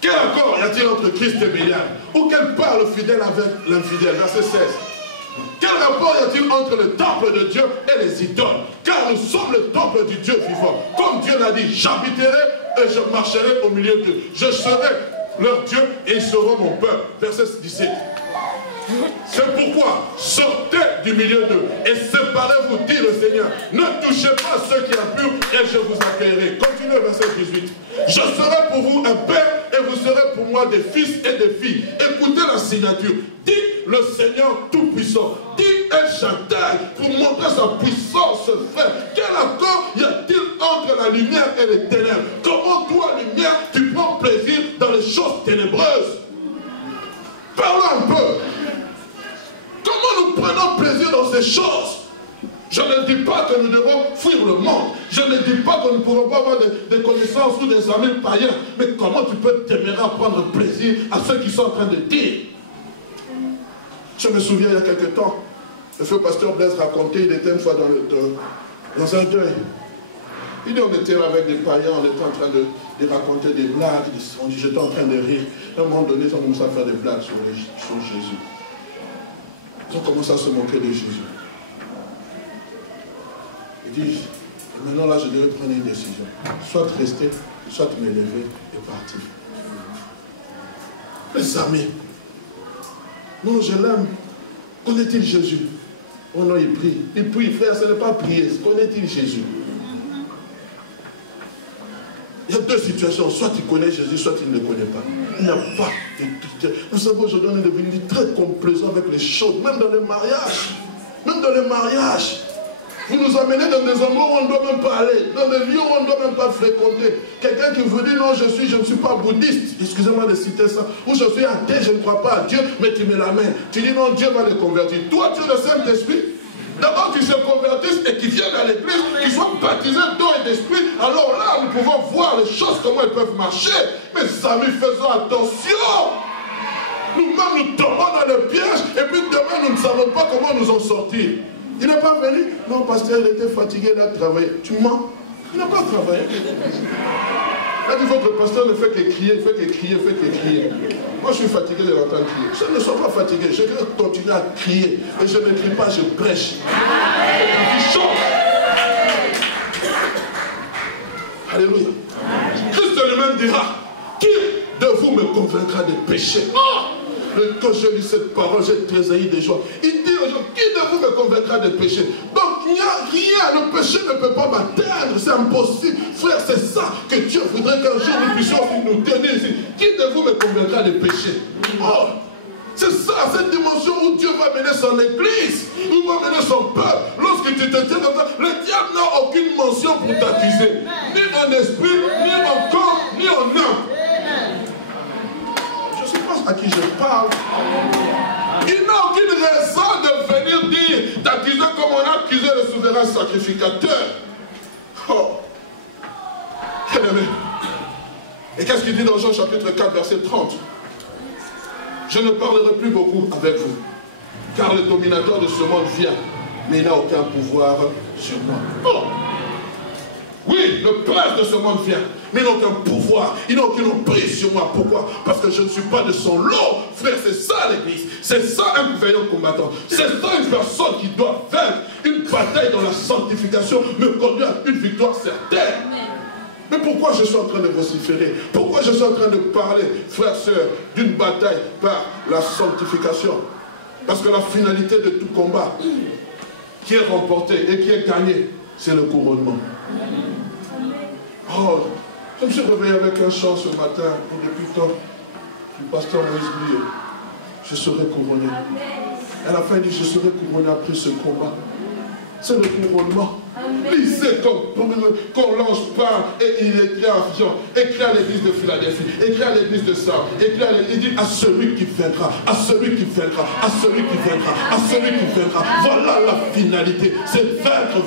Quel accord y a-t-il entre Christ et Bélial? Ou quelle part le fidèle avec l'infidèle? Verset 16. Quel rapport y a-t-il entre le temple de Dieu et les idoles? Car nous sommes le temple du Dieu vivant. Comme Dieu l'a dit, j'habiterai et je marcherai au milieu d'eux. Je serai leur Dieu et ils seront mon peuple. Verset 17. C'est pourquoi sortez du milieu d'eux et séparez-vous, dit le Seigneur. Ne touchez pas ceux qui impurent et je vous accueillerai. Continuez verset 18. Je serai pour vous un père et vous serez pour moi des fils et des filles. Écoutez la signature. Dit le Seigneur Tout-Puissant. Dit El Shaddai pour montrer sa puissance, frère. Quel accord y a-t-il entre la lumière et les ténèbres? Comment toi, lumière, tu prends plaisir dans les choses ténébreuses? Parlons un peu. Comment nous prenons plaisir dans ces choses? Je ne dis pas que nous devons fuir le monde. Je ne dis pas que nous ne pouvons pas avoir des connaissances ou des amis païens. Mais comment tu peux t'aimer à prendre plaisir à ceux qui sont en train de dire? Je me souviens il y a quelque temps, le feu pasteur Blaise racontait, il était une fois dans un deuil. Il dit on était avec des païens, on était en train de raconter des blagues. On dit j'étais en train de rire. À un moment donné, ils ont commencé à faire des blagues sur Jésus. Ils ont commencé à se moquer de Jésus. Il dit, maintenant là je devais prendre une décision. Soit rester, soit m'élever et partir. Mes amis, non je l'aime. Connaît-il Jésus? Oh non, il prie. Il prie, frère, ce n'est pas prier. Connaît-il Jésus? Il y a 2 situations. Soit tu connais Jésus, soit tu ne le connais pas. Il n'y a pas de... Nous savons aujourd'hui, on est devenu très complaisant avec les choses, même dans les mariages. Même dans les mariages. Vous nous amenez dans des endroits où on ne doit même pas aller, dans des lieux où on ne doit même pas fréquenter. Quelqu'un qui vous dit non, je ne suis pas bouddhiste, excusez-moi de citer ça, ou je suis athée, je ne crois pas à Dieu, mais tu mets la main. Tu dis non, Dieu va les convertir. Toi, tu es le Saint-Esprit. D'abord qu'ils se convertissent et qu'ils viennent à l'église, qu'ils soient baptisés d'eau et d'esprit. Alors là, nous pouvons voir les choses, comment elles peuvent marcher. Mes amis, faisons attention. Nous-mêmes, nous tombons dans le piège et puis demain, nous ne savons pas comment nous en sortir. Il n'est pas venu. Non, pasteur, il était fatigué, il a travaillé. Tu mens. Il n'a pas travaillé. Là, il faut que le pasteur ne fait que crier, fait que crier, fait que crier. Moi, je suis fatigué de l'entendre crier. Je ne suis pas fatigué. Je vais continuer à crier. Et je ne crie pas, je prêche. Il chante. Alléluia. Christ lui-même dira, qui de vous me convaincra des péchés? Quand je lis cette parole, j'ai tressailli de joie. Il dit aux gens, qui de vous me convaincra des péchés? Donc il n'y a rien, le péché ne peut pas m'atteindre, c'est impossible. Frère, c'est ça que Dieu voudrait qu'un jour nous puissions nous tenir ici. Qui de vous me convaincra des péchés? Oh, c'est ça, cette dimension où Dieu va mener son église, où va mener son peuple. Lorsque tu te tiens comme ça, le diable n'a aucune mention pour t'accuser. Ni en esprit, ni en corps, ni en âme. Je pense à qui je parle. Il n'a aucune raison de venir dire, t'accuser comme on a accusé le souverain sacrificateur. Oh, bien aimé. Et qu'est-ce qu'il dit dans Jean chapitre 4, verset 30? Je ne parlerai plus beaucoup avec vous, car le dominateur de ce monde vient, mais il n'a aucun pouvoir sur moi. Oh. Oui, le prince de ce monde vient, mais il n'a aucun pouvoir, il n'a aucune emprise sur moi. Pourquoi? Parce que je ne suis pas de son lot. Frère, c'est ça l'église. C'est ça un vaillant combattant. C'est ça une personne qui doit vaincre. Une bataille dans la sanctification me conduit à une victoire certaine. Mais pourquoi je suis en train de vociférer? Pourquoi je suis en train de parler, frères, sœurs, d'une bataille par la sanctification? Parce que la finalité de tout combat qui est remporté et qui est gagné, c'est le couronnement. Oh, je me suis réveillé avec un chant ce matin, et depuis le temps, du pasteur Moïse Blier, je serai couronné. À la fin, il dit, je serai couronné après ce combat. C'est le couronnement. Lisez quand l'ange parle et il écrit à Jean, écrit à l'église de Philadelphie, écrit à l'église de Sardes, il dit à celui qui vaincra, à celui qui vaincra, à celui qui vaincra, à celui qui vaincra. Voilà la finalité, c'est vaincre,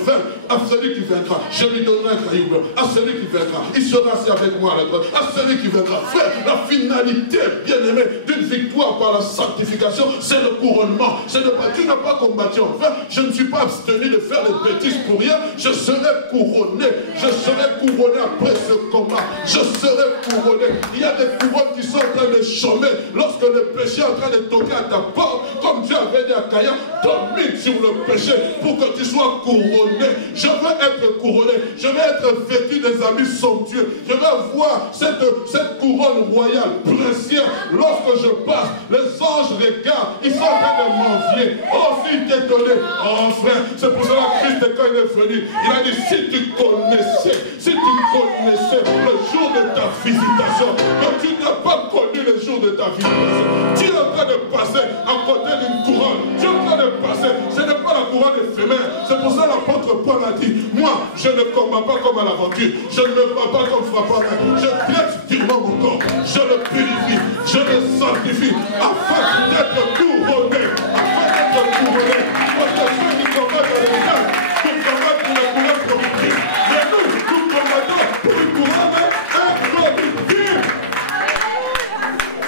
à celui qui vaincra. Je lui donnerai un caillou blanc, à celui qui vaincra. Il sera assis avec moi à la droite, à celui qui vaincra. Frère, la finalité, bien aimé, d'une victoire par la sanctification, c'est le couronnement. Tu n'as pas combattu en vain. Je ne suis pas abstenu de faire des bêtises pour rien. Je serai couronné. Je serai couronné après ce combat. Je serai couronné. Il y a des couronnes qui sont en train de chômer. Lorsque le péché est en train de toquer à ta porte, comme Dieu avait dit à Caïn, domine sur le péché pour que tu sois couronné. Je veux être couronné. Je veux être vêtu des habits somptueux. Je veux avoir cette couronne royale, princière. Lorsque je passe, les anges regardent. Ils sont en train de m'envier. Oh, s'il t'est donné. Oh, frère, c'est pour cela que Christ, quand il est venu, il a dit, si tu connaissais le jour de ta visitation, mais tu n'as pas connu le jour de ta visitation. Tu es en train de passer à côté d'une couronne. Tu es en train de passer. Ce n'est pas la couronne éphémère. C'est pour ça que l'apôtre Paul a dit, moi, je ne combats pas comme à l'aventure. Je ne me bats pas comme frappant. Je blesse durement mon corps. Je le purifie. Je le sanctifie. Afin d'être couronné. Afin d'être couronné. Parce que ceux qui combattent dans les cas, nous combattons pour la couronne corruptive. Mais nous combattons pour une couronne incorruptible.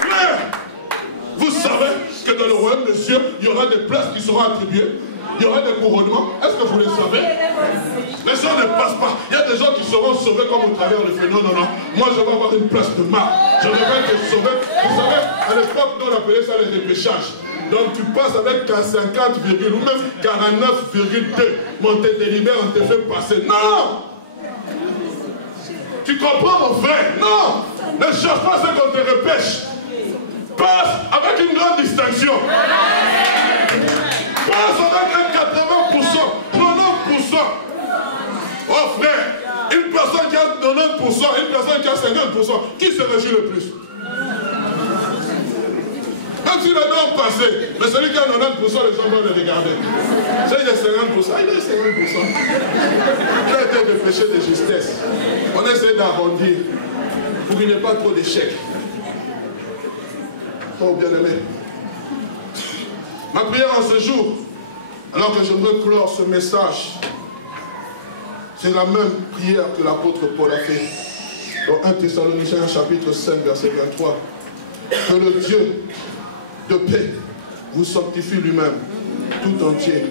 Frère, vous savez que dans le royaume des cieux, il y aura des places qui seront attribuées. Il y aura des couronnements. Est-ce que vous le savez? Les gens ne passent pas. Il y a des gens qui seront sauvés comme au travers le feu. Non, non, non. Moi, je vais avoir une place de marque. Je vais être sauvé. Vous savez, à l'époque, on appelait ça les dépêchages. Donc, tu passes avec 50, ou même 49,2. Mais on te délibère, on te fait passer. Non! Tu comprends, mon frère? Non! Ne cherche pas ce qu'on te repêche. Passe avec une grande distinction. Passe avec un 80%, 90%. Oh frère, une personne qui a 90%, une personne qui a 50%, qui se réjouit le plus? Même si les deux ont passé, mais celui qui a 90%, les gens vont le regarder. Celui qui a 50%, il a 50%. Il a été de péché de justesse. On essaie d'arrondir pour qu'il n'y ait pas trop d'échecs. Oh bien-aimé. Ma prière en ce jour, alors que j'aimerais clore ce message, c'est la même prière que l'apôtre Paul a fait dans 1 Thessaloniciens chapitre 5 verset 23. Que le Dieu de paix vous sanctifie lui-même tout entier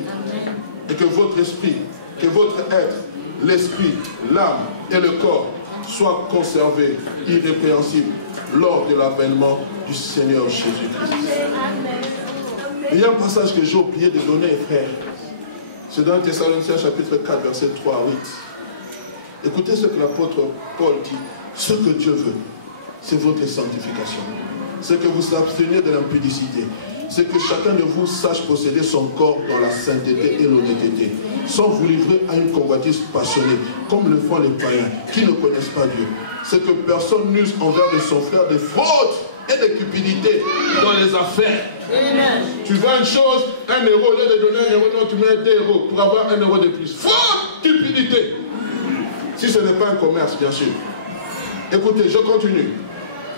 et que votre esprit, que votre être, l'esprit, l'âme et le corps soient conservés irrépréhensibles lors de l'avènement du Seigneur Jésus-Christ. Il y a un passage que j'ai oublié de donner, frère. C'est dans Thessaloniciens chapitre 4, verset 3 à 8. Écoutez ce que l'apôtre Paul dit. Ce que Dieu veut, c'est votre sanctification. C'est que vous vous absteniez de l'impudicité. C'est que chacun de vous sache posséder son corps dans la sainteté et l'honnêteté, sans vous livrer à une convoitise passionnée, comme le font les païens, qui ne connaissent pas Dieu. C'est que personne n'use envers de son frère des fautes et de cupidité dans les affaires. Amen. Tu veux une chose, 1 euro, au lieu de donner 1 euro, non, tu mets 2 euros pour avoir 1 euro de plus. Faute, cupidité. Si ce n'est pas un commerce, bien sûr. Écoutez, je continue.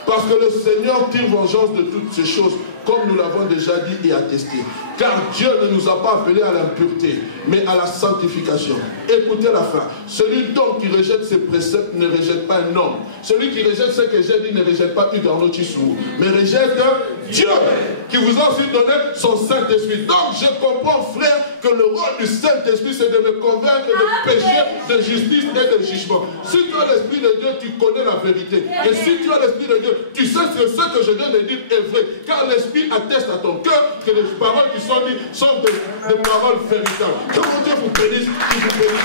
Parce que le Seigneur tire vengeance de toutes ces choses, comme nous l'avons déjà dit et attesté. Car Dieu ne nous a pas appelés à l'impureté, mais à la sanctification. Écoutez la fin. Celui donc qui rejette ses préceptes ne rejette pas un homme. Celui qui rejette ce que j'ai dit ne rejette pas Ugarno Chisou, mais rejette Dieu, qui vous a aussi donné son Saint-Esprit. Donc je comprends, frère, que le rôle du Saint-Esprit, c'est de me convaincre de péché, de justice et de jugement. Si tu as l'Esprit de Dieu, tu connais la vérité. Et si tu as l'Esprit de Dieu, tu sais que ce que je viens de dire est vrai. Car l'Esprit atteste à ton cœur que les paroles qui sont dites sont des paroles véritables. Que mon Dieu vous bénisse, qu'il vous bénisse.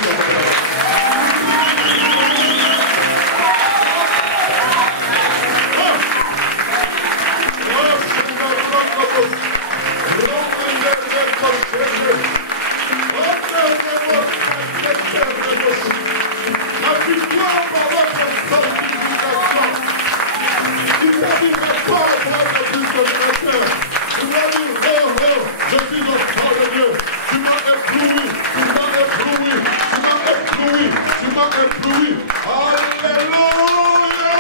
La victoire par votre sanctification. Tu n'arriveras pas à prendre plus de cœur. Tu vas dire, oh, je suis au sois ébloui. Alléluia.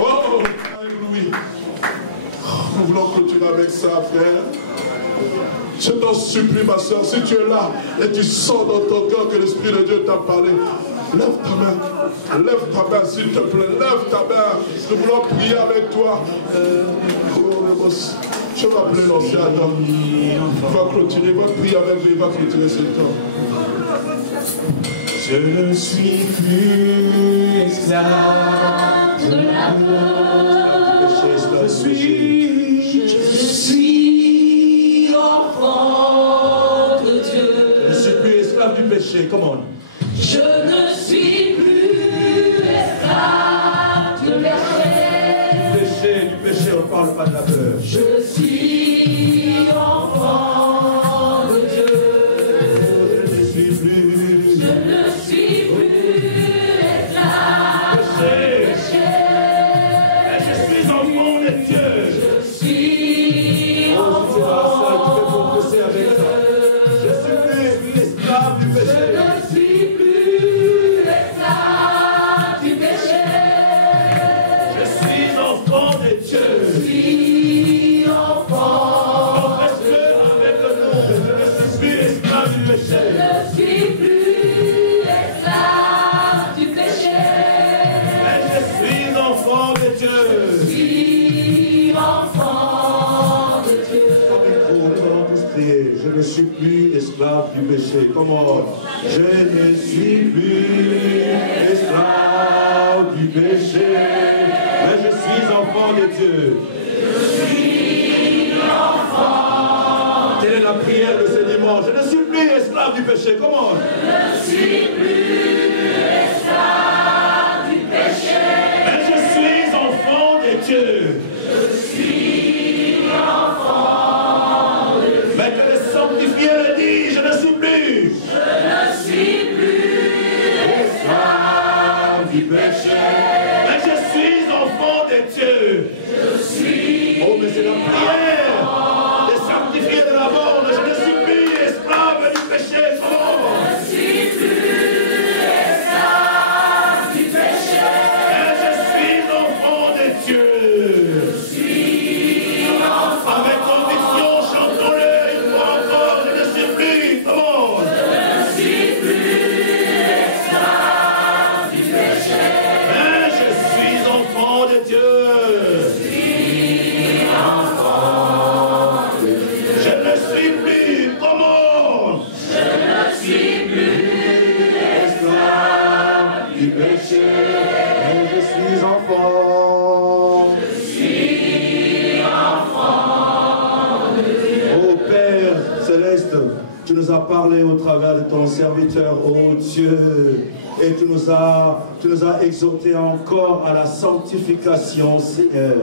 Oh, ébloui. Nous voulons clôturer avec ça, frère. Je t'en supplie, ma soeur, si tu es là et tu sens dans ton cœur que l'Esprit de Dieu t'a parlé, lève ta main, s'il te plaît, lève ta main. Nous voulons prier avec toi. Je vais appeler l'ancien Adam. Il va clôturer, va prier avec lui, il va clôturer ce temps. Je ne suis plus esclave de la peur. Je suis enfant de Dieu. Je ne suis plus esclave du péché. Come on. Je ne suis plus esclave de la peur. Du péché, on ne parle pas de la peur. Je suis enfant de Dieu. Je ne suis plus. Je ne suis plus esclave Péché. du péché. Mais je suis enfant de Dieu. Je suis Oh, si tu es la seule, tu peux enfant confesser avec ça. Je suis plus esclave du péché. Je ne suis plus esclave du péché. Je suis enfant de Dieu. Je suis enfant. Confesse-le avec le nom. Je ne suis plus esclave du péché. Je ne suis plus esclave du péché. Mais je suis enfant de Dieu. Je suis enfant de Dieu. Comment tous prier? Je ne suis plus esclave du péché. Comment? Je ne suis plus esclave du péché. Mais je suis enfant de Dieu. Je suis enfant. Telle est la prière de ce dimanche. Je ne suis plus esclave du péché. Comment? Je suis plus esclave du péché. Mais je suis enfant de Dieu. Je suis enfant de Dieu. Mais que le sanctifié le dit, je ne suis plus. Je ne suis plus esclave du péché. Mais je suis enfant de Dieu. Je suis Oh, mais c'est la prière des sanctifiés de la borne. Je ne suis plus esclave du péché. Comment? Je suis plus esclave du péché. Mais je suis enfant de Dieu. Je suis enfant. Avec conviction, chantons-le une fois encore. Je ne suis plus. Comment? Je suis plus esclave du péché. Mais je suis enfant de Dieu. Je ne suis plus. Comment? Je ne suis plus Esclave du péché. Mais je suis enfant. Ô Père céleste, tu nous as parlé au travers de ton serviteur, ô Dieu, et tu nous as exhortés encore à la sanctification, Seigneur.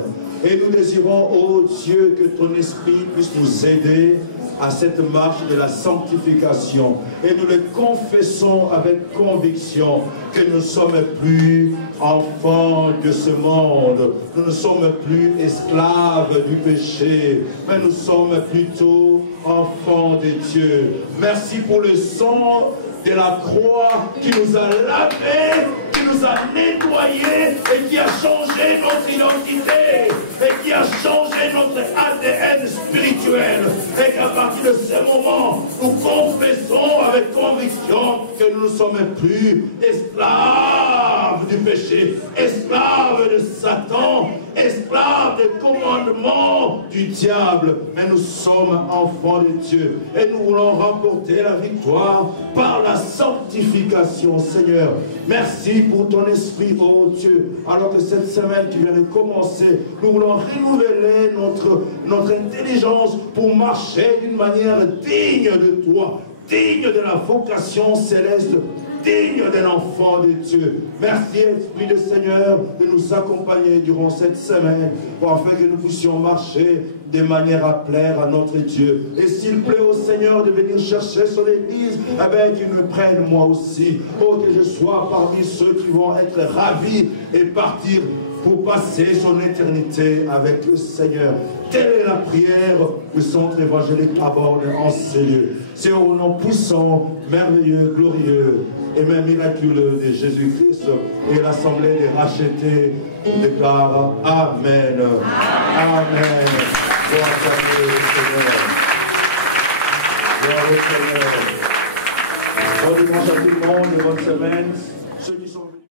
Et nous désirons, ô Dieu, que ton esprit puisse nous aider à cette marche de la sanctification. Et nous le confessons avec conviction que nous ne sommes plus enfants de ce monde. Nous ne sommes plus esclaves du péché, mais nous sommes plutôt enfants de Dieu. Merci pour le sang de la croix qui nous a lavés, qui nous a nettoyés et qui a changé notre identité et qui a changé notre ADN spirituel. Et qu'à partir de ce moment, nous confessons avec conviction que nous ne sommes plus esclaves du péché, esclaves de Satan, esclaves des commandements du diable, mais nous sommes enfants de Dieu et nous voulons remporter la victoire par la sanctification. Seigneur, merci pour ton esprit, oh Dieu, alors que cette semaine qui vient de commencer, nous voulons renouveler notre intelligence pour marcher d'une manière digne de toi, digne de la vocation céleste, digne d'un enfant de Dieu. Merci, Esprit du Seigneur, de nous accompagner durant cette semaine, pour afin que nous puissions marcher de manière à plaire à notre Dieu. Et s'il plaît au Seigneur de venir chercher son Église, eh bien qu'il me prenne moi aussi. Oh, que je sois parmi ceux qui vont être ravis et partir pour passer son éternité avec le Seigneur. Telle est la prière que le centre évangélique aborde en ces lieux. C'est au nom puissant, merveilleux, glorieux et même miraculeux de Jésus-Christ. Et l'Assemblée des rachetés déclare Amen. Amen. Gloire à Dieu, Seigneur. Gloire au Seigneur. Bon dimanche à tout le monde et bonne semaine. Ceux qui sont